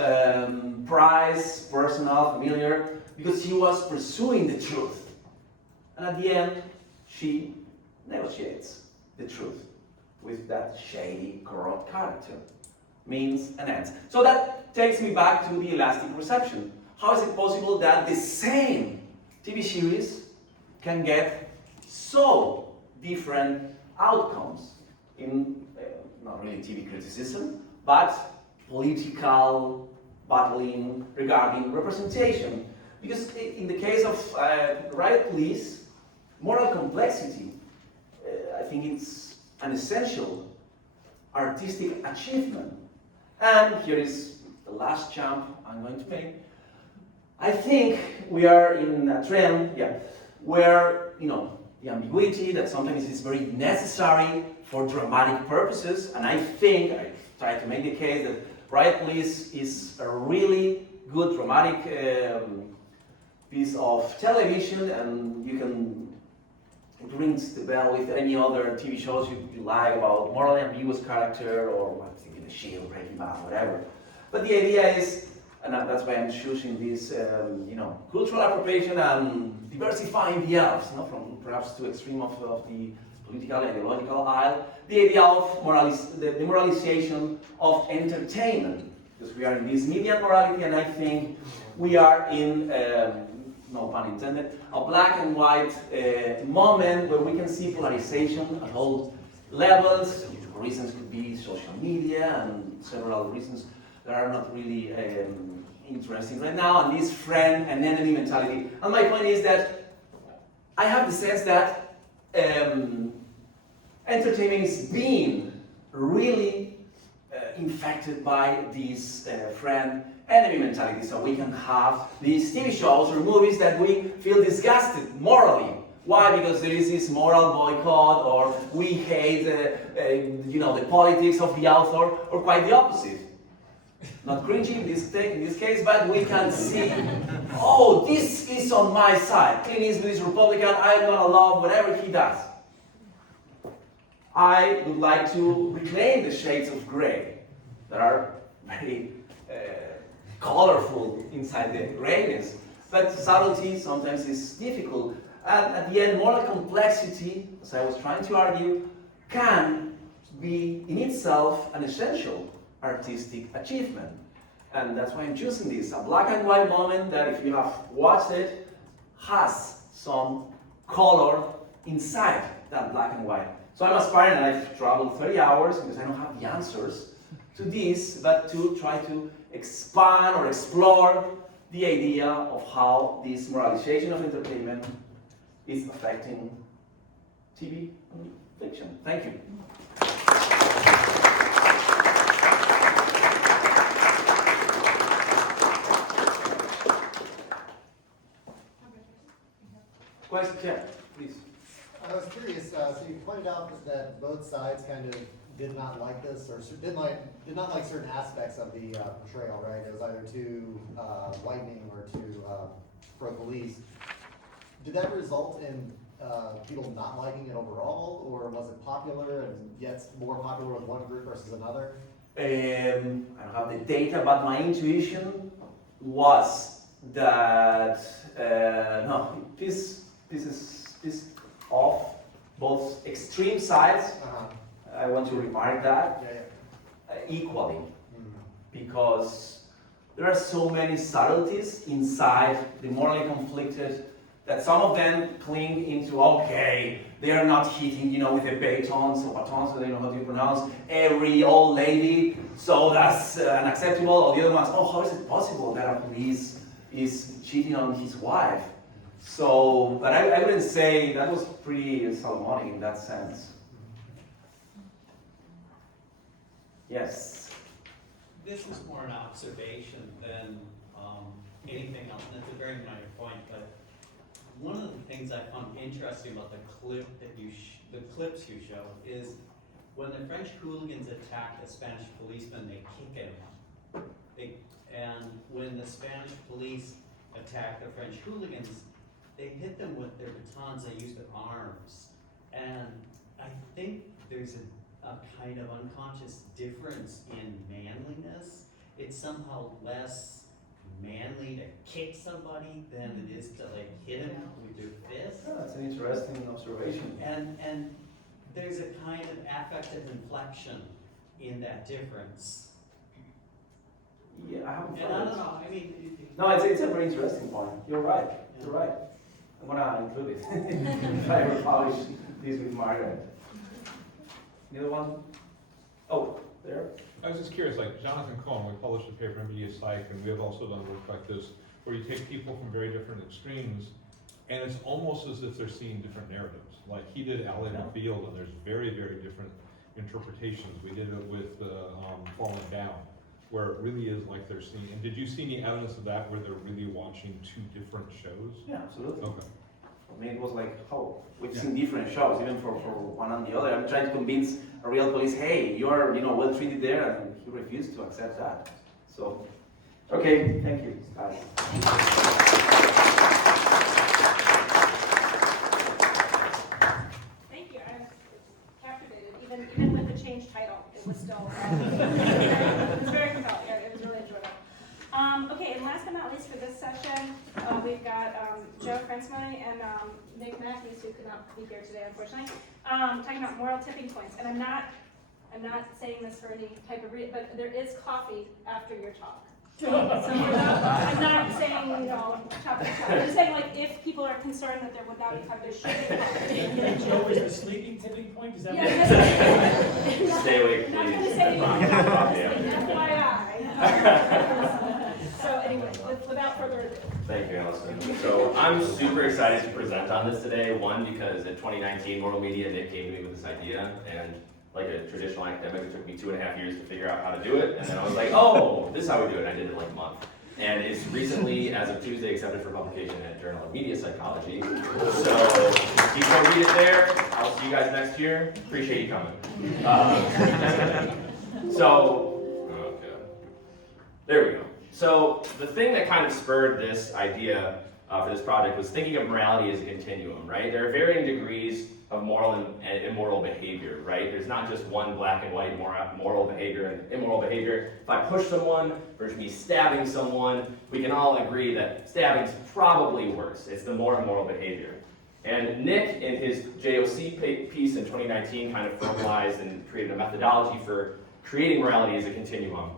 price, personal, familiar, because she was pursuing the truth. And at the end, she negotiates the truth with that shady, corrupt character. Means and ends. So that takes me back to the elastic reception. How is it possible that the same TV series can get so different outcomes in, not really TV criticism, but political battling regarding representation? Because in the case of riot police, moral complexity, I think it's an essential artistic achievement. And here is the last jump I'm going to make. I think we are in a trend, where, you know, the ambiguity that sometimes is very necessary for dramatic purposes, and I think, I try to make the case that Riot Police is a really good dramatic piece of television, and you can, it rings the bell with any other TV shows you like about morally ambiguous character, or I'm thinking The Shield, Breaking Bad, whatever. But the idea is, and that's why I'm choosing this, you know, cultural appropriation and diversifying the elves, you know, from perhaps two extreme of the political ideological aisle. The idea of the moralization of entertainment, because we are in this media morality, and I think we are in, no pun intended, a black and white moment where we can see polarization at all levels. Reasons could be social media and several reasons that are not really interesting right now, and this friend and enemy mentality. And my point is that I have the sense that entertainment is being really infected by this friend-enemy mentality. So we can have these TV shows or movies that we feel disgusted morally. Why? Because there is this moral boycott, or we hate, you know, the politics of the author, or quite the opposite. Not cringy in this case, but we can see, oh, this is on my side. Clint Eastwood is Republican, I'm gonna love whatever he does. I would like to reclaim the shades of gray that are very colorful inside the grayness. But subtlety sometimes is difficult. And at the end, moral complexity, as I was trying to argue, can be in itself an essential artistic achievement. And that's why I'm choosing this. A black and white moment that, if you have watched it, has some color inside that black and white. So I'm aspiring, and I've traveled 30 hours because I don't have the answers to this, but to try to expand or explore the idea of how this moralization of entertainment is affecting TV and fiction. Thank you. Question, yeah, please. I was curious, so you pointed out that both sides kind of did not like this, or did not like certain aspects of the portrayal, right? It was either too whitening or too pro-police. Did that result in people not liking it overall, or was it popular and yet more popular with one group versus another? I don't have the data, but my intuition was that no, this of both extreme sides. I want to remark that equally, because there are so many subtleties inside the morally conflicted that some of them cling into, okay, they are not hitting, with a baton, so baton, so they know how to pronounce every old lady, so that's unacceptable. Or the other ones, oh, how is it possible that a police is cheating on his wife? So, but I wouldn't say that was pretty Solomonic in that sense. Yes? This is more an observation than anything else, and it's a very minor point, but one of the things I found interesting about the clip that the clips you show is when the French hooligans attack a Spanish policeman, they kick him. And when the Spanish police attack the French hooligans, they hit them with their batons, they use their arms. And I think there's a kind of unconscious difference in manliness. It's somehow less manly to kick somebody than it is to hit him with your fist. Oh, that's an interesting observation. And there's a kind of affective inflection in that difference. Yeah, I haven't And I don't know, I mean... No, it's a very interesting point. You're right. You're right. I'm gonna include it if I ever publish this with Margaret. The other one? Oh, there. I was just curious, like Jonathan Cohen, we published a paper in Media Psych, and we have also done work like this, where you take people from very different extremes, and it's almost as if they're seeing different narratives. Like he did Alley in the Field, and there's very, very different interpretations. We did it with Falling Down, where it really is like they're seeing. And did you see any evidence of that, where they're really watching two different shows? Yeah, absolutely. Okay. I mean, it was like, oh, we've seen different shows, even for one and the other. I'm trying to convince a real police, hey, you're well treated there, and he refused to accept that. So, okay, thank you, guys. Thank you. I'm captivated. Even with the changed title, it was still it was very compelling. Yeah, it was really enjoyable. Okay, and last but not least for this session, we've got Joe Francemone and Nick Matthews, who could not be here today, unfortunately, talking about moral tipping points. And I'm not saying this for any type of reason, but there is coffee after your talk. So I'm not saying, chop. I'm just saying, if people are concerned that there would not be coffee, there should be coffee. Joe is the sleeping tipping point, is that what? Yeah, Stay awake, not going to please. say anything, FYI. So anyway, without further ado. Thank you, Allison. So I'm super excited to present on this today. One, because in 2019, Moral Media, Nick came to me with this idea, and like a traditional academic, it took me 2.5 years to figure out how to do it. And then I was like, oh, this is how we do it. And I did it in like a month. And it's recently, as of Tuesday, accepted for publication at Journal of Media Psychology. So you can read it there. I'll see you guys next year. Appreciate you coming. There we go. So the thing that kind of spurred this idea for this project was thinking of morality as a continuum, right? There are varying degrees of moral and immoral behavior, right? There's not just one black and white moral behavior and immoral behavior. If I push someone versus me stabbing someone, we can all agree that stabbing's probably worse. It's the more immoral behavior. And Nick, in his JOC piece in 2019, kind of formalized and created a methodology for creating morality as a continuum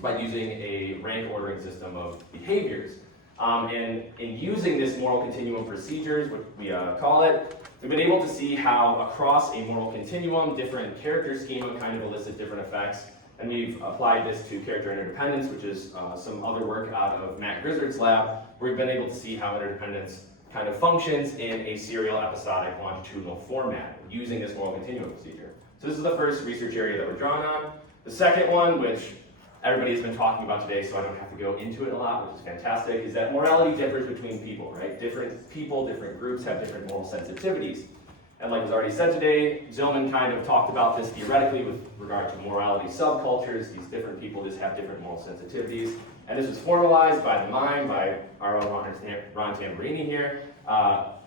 by using a rank ordering system of behaviors. And in using this moral continuum procedures, what we call it, we've been able to see how across a moral continuum, different character schema kind of elicit different effects. And we've applied this to character interdependence, which is some other work out of Matt Grizzard's lab, where we've been able to see how interdependence kind of functions in a serial episodic longitudinal format using this moral continuum procedure. So this is the first research area that we're drawn on. The second one, which everybody has been talking about today, so I don't have to go into it a lot, which is fantastic, is that morality differs between people, right? Different people, different groups have different moral sensitivities. And like was already said today, Zillman kind of talked about this theoretically with regard to morality subcultures. These different people just have different moral sensitivities. And this was formalized by the mind, by our own Ron Tamborini here,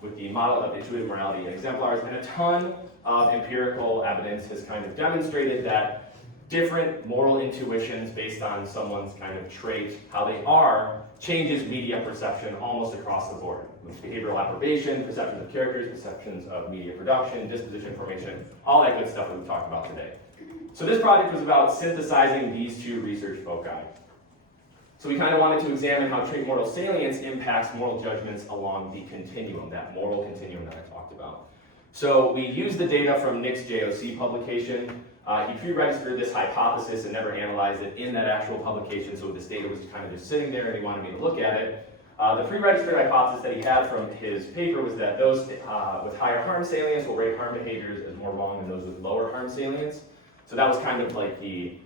with the model of intuitive morality in exemplars, and a ton of empirical evidence has kind of demonstrated that different moral intuitions based on someone's kind of trait, how they are, changes media perception almost across the board. With behavioral approbation, perceptions of characters, perceptions of media production, disposition formation, all that good stuff that we've talked about today. So this project was about synthesizing these two research foci. So we kind of wanted to examine how trait moral salience impacts moral judgments along the continuum, that moral continuum that I talked about. So we used the data from Nick's JOC publication. He pre-registered this hypothesis and never analyzed it in that actual publication, so this data was kind of just sitting there and he wanted me to look at it. The pre-registered hypothesis that he had from his paper was that those with higher harm salience will rate harm behaviors as more wrong than those with lower harm salience. So that was kind of like the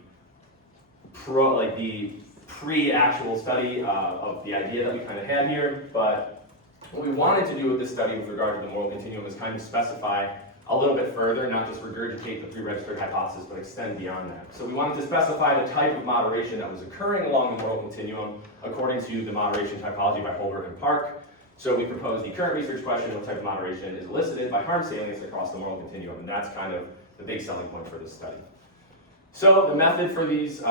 pre-actual study of the idea that we kind of had here. But what we wanted to do with this study with regard to the moral continuum is kind of specify a little bit further, not just regurgitate the pre-registered hypothesis, but extend beyond that. So we wanted to specify the type of moderation that was occurring along the moral continuum according to the moderation typology by Holbert and Park. So we proposed the current research question, what type of moderation is elicited by harm salience across the moral continuum, and that's kind of the big selling point for this study. So the method for this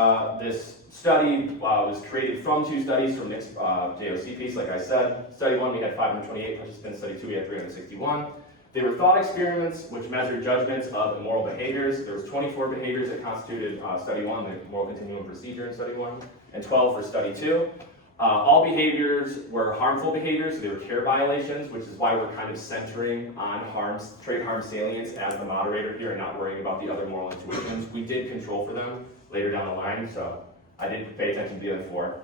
study was created from two studies from Nick's JOC piece, like I said. Study 1, we had 528 participants. Study 2, we had 361. They were thought experiments which measured judgments of immoral behaviors. There was 24 behaviors that constituted Study 1, the moral continuum procedure in Study 1, and 12 for Study 2. All behaviors were harmful behaviors, so they were care violations, which is why we're kind of centering on trait harm salience as the moderator here and not worrying about the other moral intuitions. We did control for them later down the line, so I did pay attention to the other 4.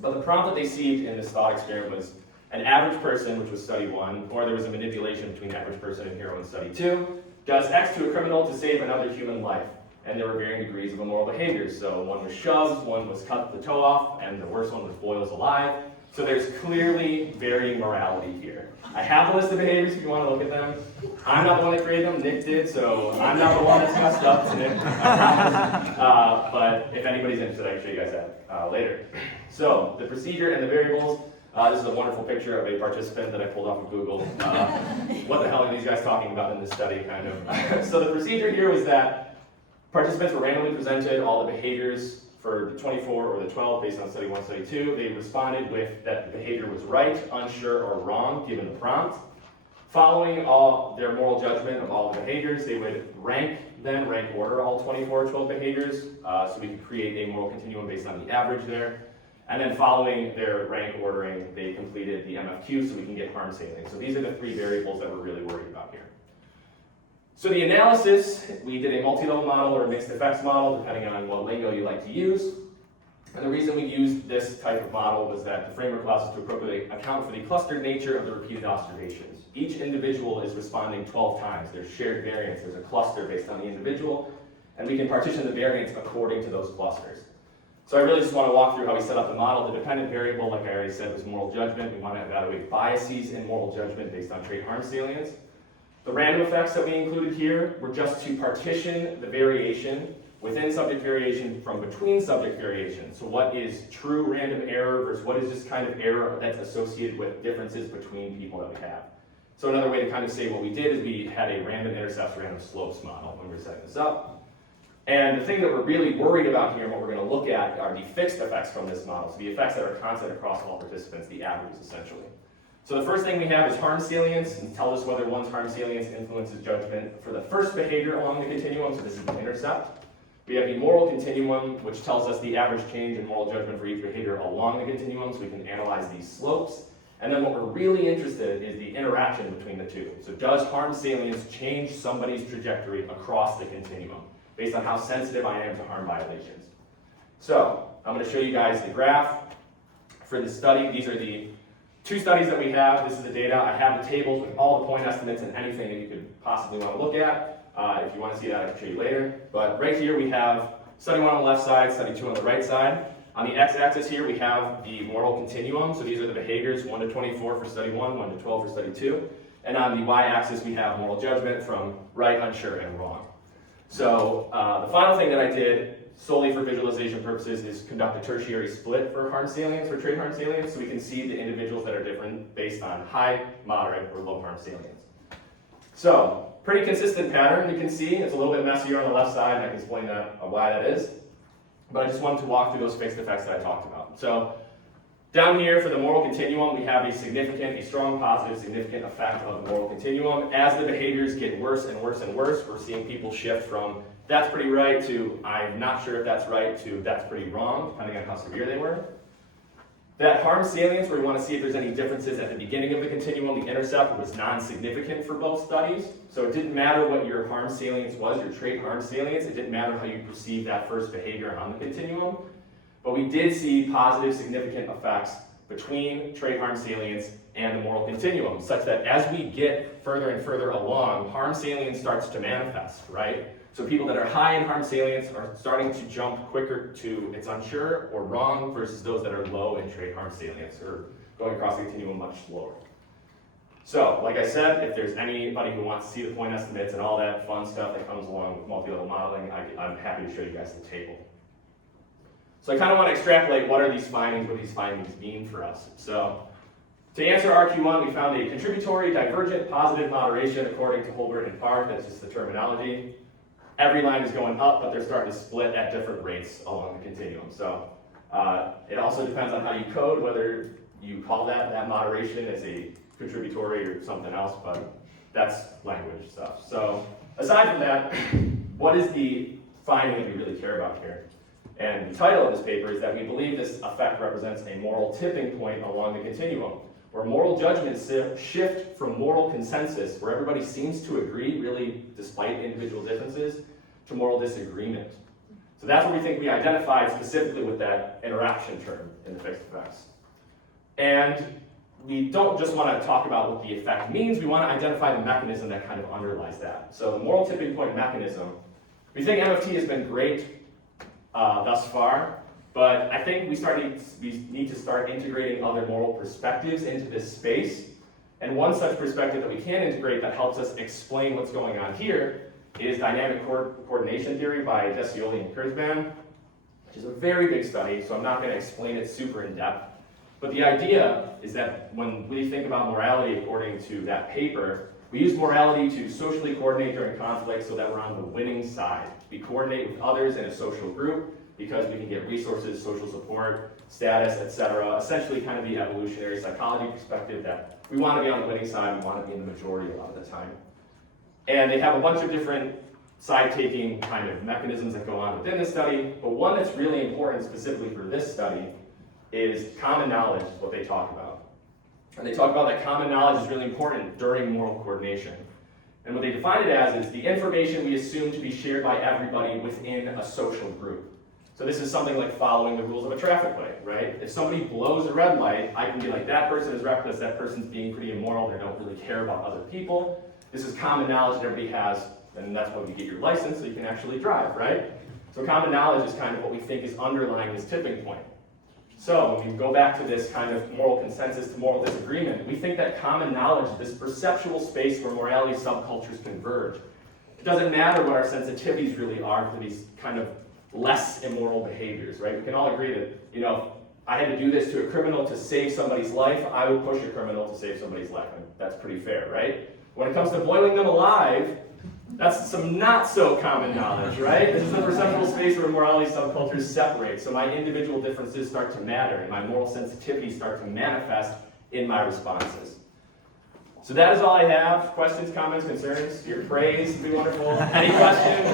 But the prompt that they received in this thought experiment was an average person, which was Study 1, or there was a manipulation between average person and hero in Study 2, does X to a criminal to save another human life. And there were varying degrees of immoral behaviors. So one was shoved, one was cut the toe off, and the worst one was boils alive. So there's clearly varying morality here. I have a list of behaviors if you want to look at them. I'm not the one that created them, Nick did, so I'm not the one that's messed up, it's Nick. But if anybody's interested, I can show you guys that later. So the procedure and the variables. This is a wonderful picture of a participant that I pulled off of Google. What the hell are these guys talking about in this study, kind of. So the procedure here was that participants were randomly presented all the behaviors for the 24 or the 12 based on Study 1, Study 2. They responded with that the behavior was right, unsure, or wrong, given the prompt. Following all their moral judgment of all the behaviors, they would rank order all 24 or 12 behaviors, so we could create a moral continuum based on the average there. And then following their rank ordering, they completed the MFQ so we can get harm salience. So these are the 3 variables that we're really worried about here. So the analysis, we did a multi-level model or a mixed effects model, depending on what lingo you like to use. And the reason we used this type of model was that the framework allows us to appropriately account for the clustered nature of the repeated observations. Each individual is responding 12 times. There's shared variance. There's a cluster based on the individual. And we can partition the variance according to those clusters. So I really just want to walk through how we set up the model. The dependent variable, like I already said, was moral judgment. We want to evaluate biases in moral judgment based on trait harm salience. The random effects that we included here were just to partition the variation within subject variation from between subject variation. So what is true random error versus what is just kind of error that's associated with differences between people that we have. So another way to kind of say what we did is we had a random intercepts, random slopes model when we were setting this up. And the thing that we're really worried about here and what we're going to look at are the fixed effects from this model. So the effects that are constant across all participants, the averages essentially. So the first thing we have is harm salience, and tell us whether one's harm salience influences judgment for the first behavior along the continuum, so this is the intercept. We have the moral continuum, which tells us the average change in moral judgment for each behavior along the continuum, so we can analyze these slopes. And then what we're really interested in is the interaction between the two. So does harm salience change somebody's trajectory across the continuum, based on how sensitive I am to harm violations? So I'm going to show you guys the graph for this study. These are the 2 studies that we have. This is the data. I have the tables with all the point estimates and anything that you could possibly want to look at. If you want to see that, I can show you later. But right here we have Study 1 on the left side, Study 2 on the right side. On the x-axis here we have the moral continuum. So these are the behaviors 1 to 24 for Study 1, 1 to 12 for Study 2. And on the y-axis we have moral judgment from right, unsure, and wrong. So the final thing that I did, solely for visualization purposes, is conduct a tertiary split for harm salience, or trait harm salience, so we can see the individuals that are different based on high, moderate, or low harm salience. So, pretty consistent pattern you can see. It's a little bit messier on the left side, and I can explain why that is. But I just wanted to walk through those fixed effects that I talked about. So, down here for the moral continuum, we have a strong positive, significant effect of the moral continuum. As the behaviors get worse and worse and worse, we're seeing people shift from that's pretty right to I'm not sure if that's right to that's pretty wrong, depending on how severe they were. That harm salience, where we want to see if there's any differences at the beginning of the continuum, the intercept was non-significant for both studies. So it didn't matter what your harm salience was, your trait harm salience, it didn't matter how you perceived that first behavior on the continuum. But we did see positive, significant effects between trait harm salience and the moral continuum, such that as we get further and further along, harm salience starts to manifest, right? So people that are high in harm salience are starting to jump quicker to it's unsure or wrong versus those that are low in trait harm salience or going across the continuum much slower. So, like I said, if there's anybody who wants to see the point estimates and all that fun stuff that comes along with multi-level modeling, I'm happy to show you guys the table. So I kind of want to extrapolate what these findings mean for us. So to answer RQ1, we found a contributory, divergent, positive moderation according to Holbert and Park. That's just the terminology. Every line is going up, but they're starting to split at different rates along the continuum. So it also depends on how you code, whether you call that moderation as a contributory or something else, but that's language stuff. So aside from that, what is the finding that we really care about here? And the title of this paper is that we believe this effect represents a moral tipping point along the continuum, where moral judgments shift from moral consensus, where everybody seems to agree, really despite individual differences, to moral disagreement. So that's what we think we identified specifically with that interaction term in the fixed effects. And we don't just want to talk about what the effect means, we want to identify the mechanism that kind of underlies that. So the moral tipping point mechanism, we think MFT has been great thus far, but I think we need to start integrating other moral perspectives into this space. And one such perspective that we can integrate that helps us explain what's going on here is dynamic coordination theory by Descioli and Kurzban, which is a very big study, so I'm not going to explain it super in depth. But the idea is that when we think about morality according to that paper, we use morality to socially coordinate during conflict so that we're on the winning side. We coordinate with others in a social group because we can get resources, social support, status, etc. Essentially kind of the evolutionary psychology perspective that we want to be on the winning side, we want to be in the majority a lot of the time. And they have a bunch of different side-taking kind of mechanisms that go on within the study, but one that's really important specifically for this study is common knowledge is what they talk about. And they talk about that common knowledge is really important during moral coordination. And what they define it as is the information we assume to be shared by everybody within a social group. So this is something like following the rules of a traffic light, right? If somebody blows a red light, I can be like, that person is reckless, that person's being pretty immoral, they don't really care about other people. This is common knowledge that everybody has, and that's why you get your license so you can actually drive, right? So common knowledge is kind of what we think is underlying this tipping point. So when we go back to this kind of moral consensus to moral disagreement, we think that common knowledge is this perceptual space where morality subcultures converge. It doesn't matter what our sensitivities really are for these kind of less immoral behaviors, right? We can all agree that, you know, I had to do this to a criminal to save somebody's life, I would push a criminal to save somebody's life, and that's pretty fair, right? When it comes to boiling them alive, that's some not so common knowledge, right? This is the perceptual space where morality subcultures separate, so my individual differences start to matter, and my moral sensitivities start to manifest in my responses. So that is all I have. Questions, comments, concerns? Your praise would be wonderful. Any questions?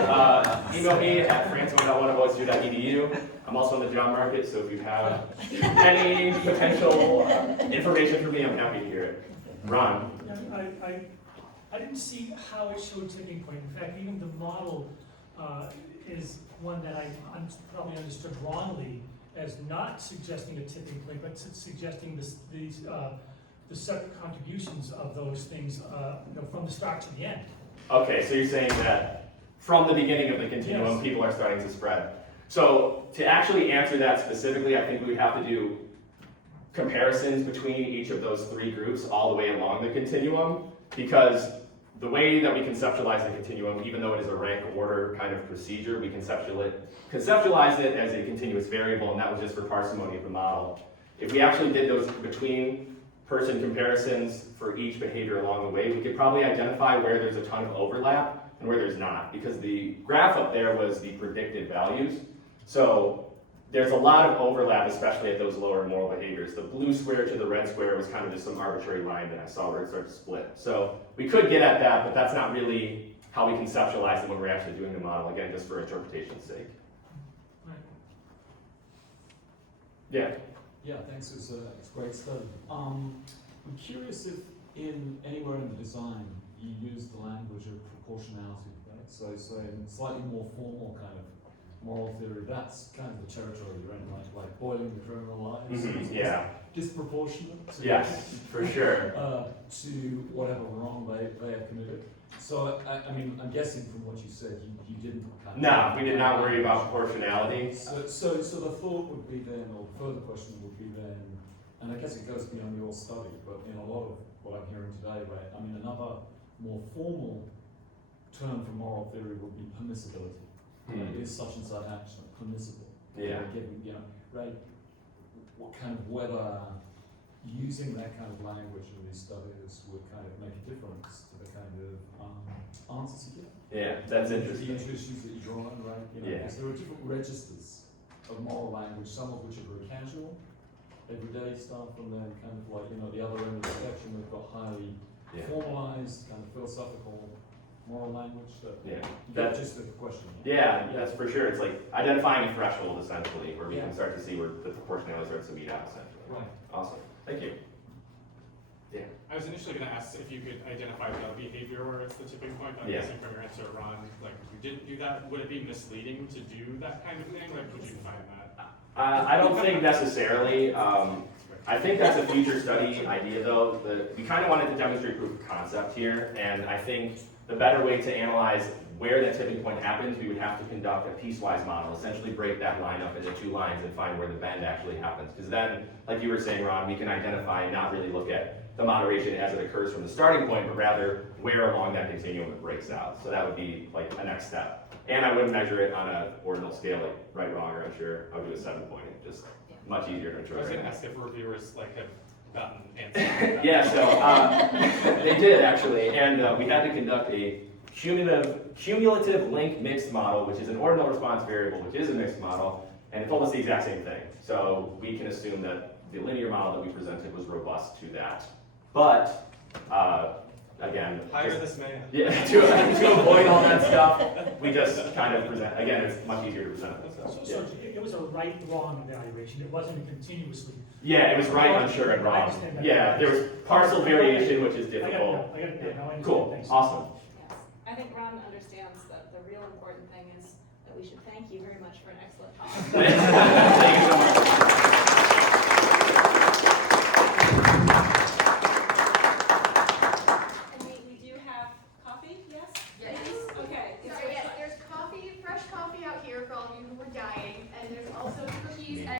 Email me at francemone.1.edu. I'm also in the job market, so if you have any potential information for me, I'm happy to hear it. Ron? I didn't see how it showed tipping point. In fact, even the model is one that I probably understood wrongly as not suggesting a tipping point, but suggesting the separate contributions of those things from the start to the end. Okay, so you're saying that from the beginning of the continuum, yes, people are starting to spread. So to actually answer that specifically, I think we would have to do comparisons between each of those three groups all the way along the continuum, because the way that we conceptualize the continuum, even though it is a rank order kind of procedure, we conceptualize it as a continuous variable, and that was just for parsimony of the model. If we actually did those between person comparisons for each behavior along the way, we could probably identify where there's a ton of overlap and where there's not, because the graph up there was the predicted values. So there's a lot of overlap, especially at those lower moral behaviors. The blue square to the red square was kind of just some arbitrary line that I saw where it started to split. So we could get at that, but that's not really how we conceptualize it when we're actually doing the model, again, just for interpretation's sake. Yeah. Yeah, thanks. It's a great study. I'm curious if anywhere in the design you use the language of proportionality, right? So in slightly more formal kind of moral theory, that's kind of the territory you're in, like boiling the criminal lives. Mm-hmm, yeah. Disproportionate to, yes, for sure. To whatever wrong they have committed. So, I mean, I'm guessing from what you said, you didn't kind of... No, we did not worry about proportionality. So the thought would be then, or the further question would be then, and I guess it goes beyond your study, but in a lot of what I'm hearing today, right, I mean, another more formal term for moral theory would be permissibility. Right? Is such and such action permissible? Yeah. Given, right, what kind of whether using that kind of language in these studies would kind of make a difference to the kind of answers you get. Yeah, that's interesting. The issues that you draw on, right? Because there are different registers of moral language, some of which are very casual, everyday stuff, and then kind of like, the other end of the spectrum, we've got highly formalized, kind of philosophical moral language. That's just a question. Yeah, that's for sure. It's like identifying a threshold, essentially, where we can start to see where the proportionality starts to meet out, essentially. Right. Awesome. Thank you. Yeah. I was initially going to ask if you could identify the behavior where it's the tipping point. I'm guessing from your answer, Ron, like if you didn't do that, would it be misleading to do that kind of thing? Like, would you find that? I don't think necessarily. I think that's a future study idea, though. We kind of wanted to demonstrate proof of concept here, and I think the better way to analyze where that tipping point happens, we would have to conduct a piecewise model, essentially break that line up into two lines and find where the bend actually happens. Because then, like you were saying, Ron, we can identify and not really look at the moderation as it occurs from the starting point, but rather where along that continuum it breaks out. So that would be like a next step. And I wouldn't measure it on an ordinal scale, like right, wrong, or unsure. I would do a 7-point, just much easier to interpret. I was going to ask if reviewers have gotten answers. Yeah, so they did actually, and we had to conduct a cumulative link mixed model, which is an ordinal response variable, which is a mixed model, and it told us the exact same thing. So we can assume that the linear model that we presented was robust to that. But again, hire this man. Yeah, to avoid all that stuff, we just kind of present. Again, it's much easier to present that stuff. So it was a right-wrong evaluation. It wasn't continuously. Yeah, it was right, unsure, and wrong. Yeah, there was partial variation, which is difficult. I got it now. Cool, Thanks. awesome. Yes, I think Ron understands that the real important thing is that we should thank you very much for an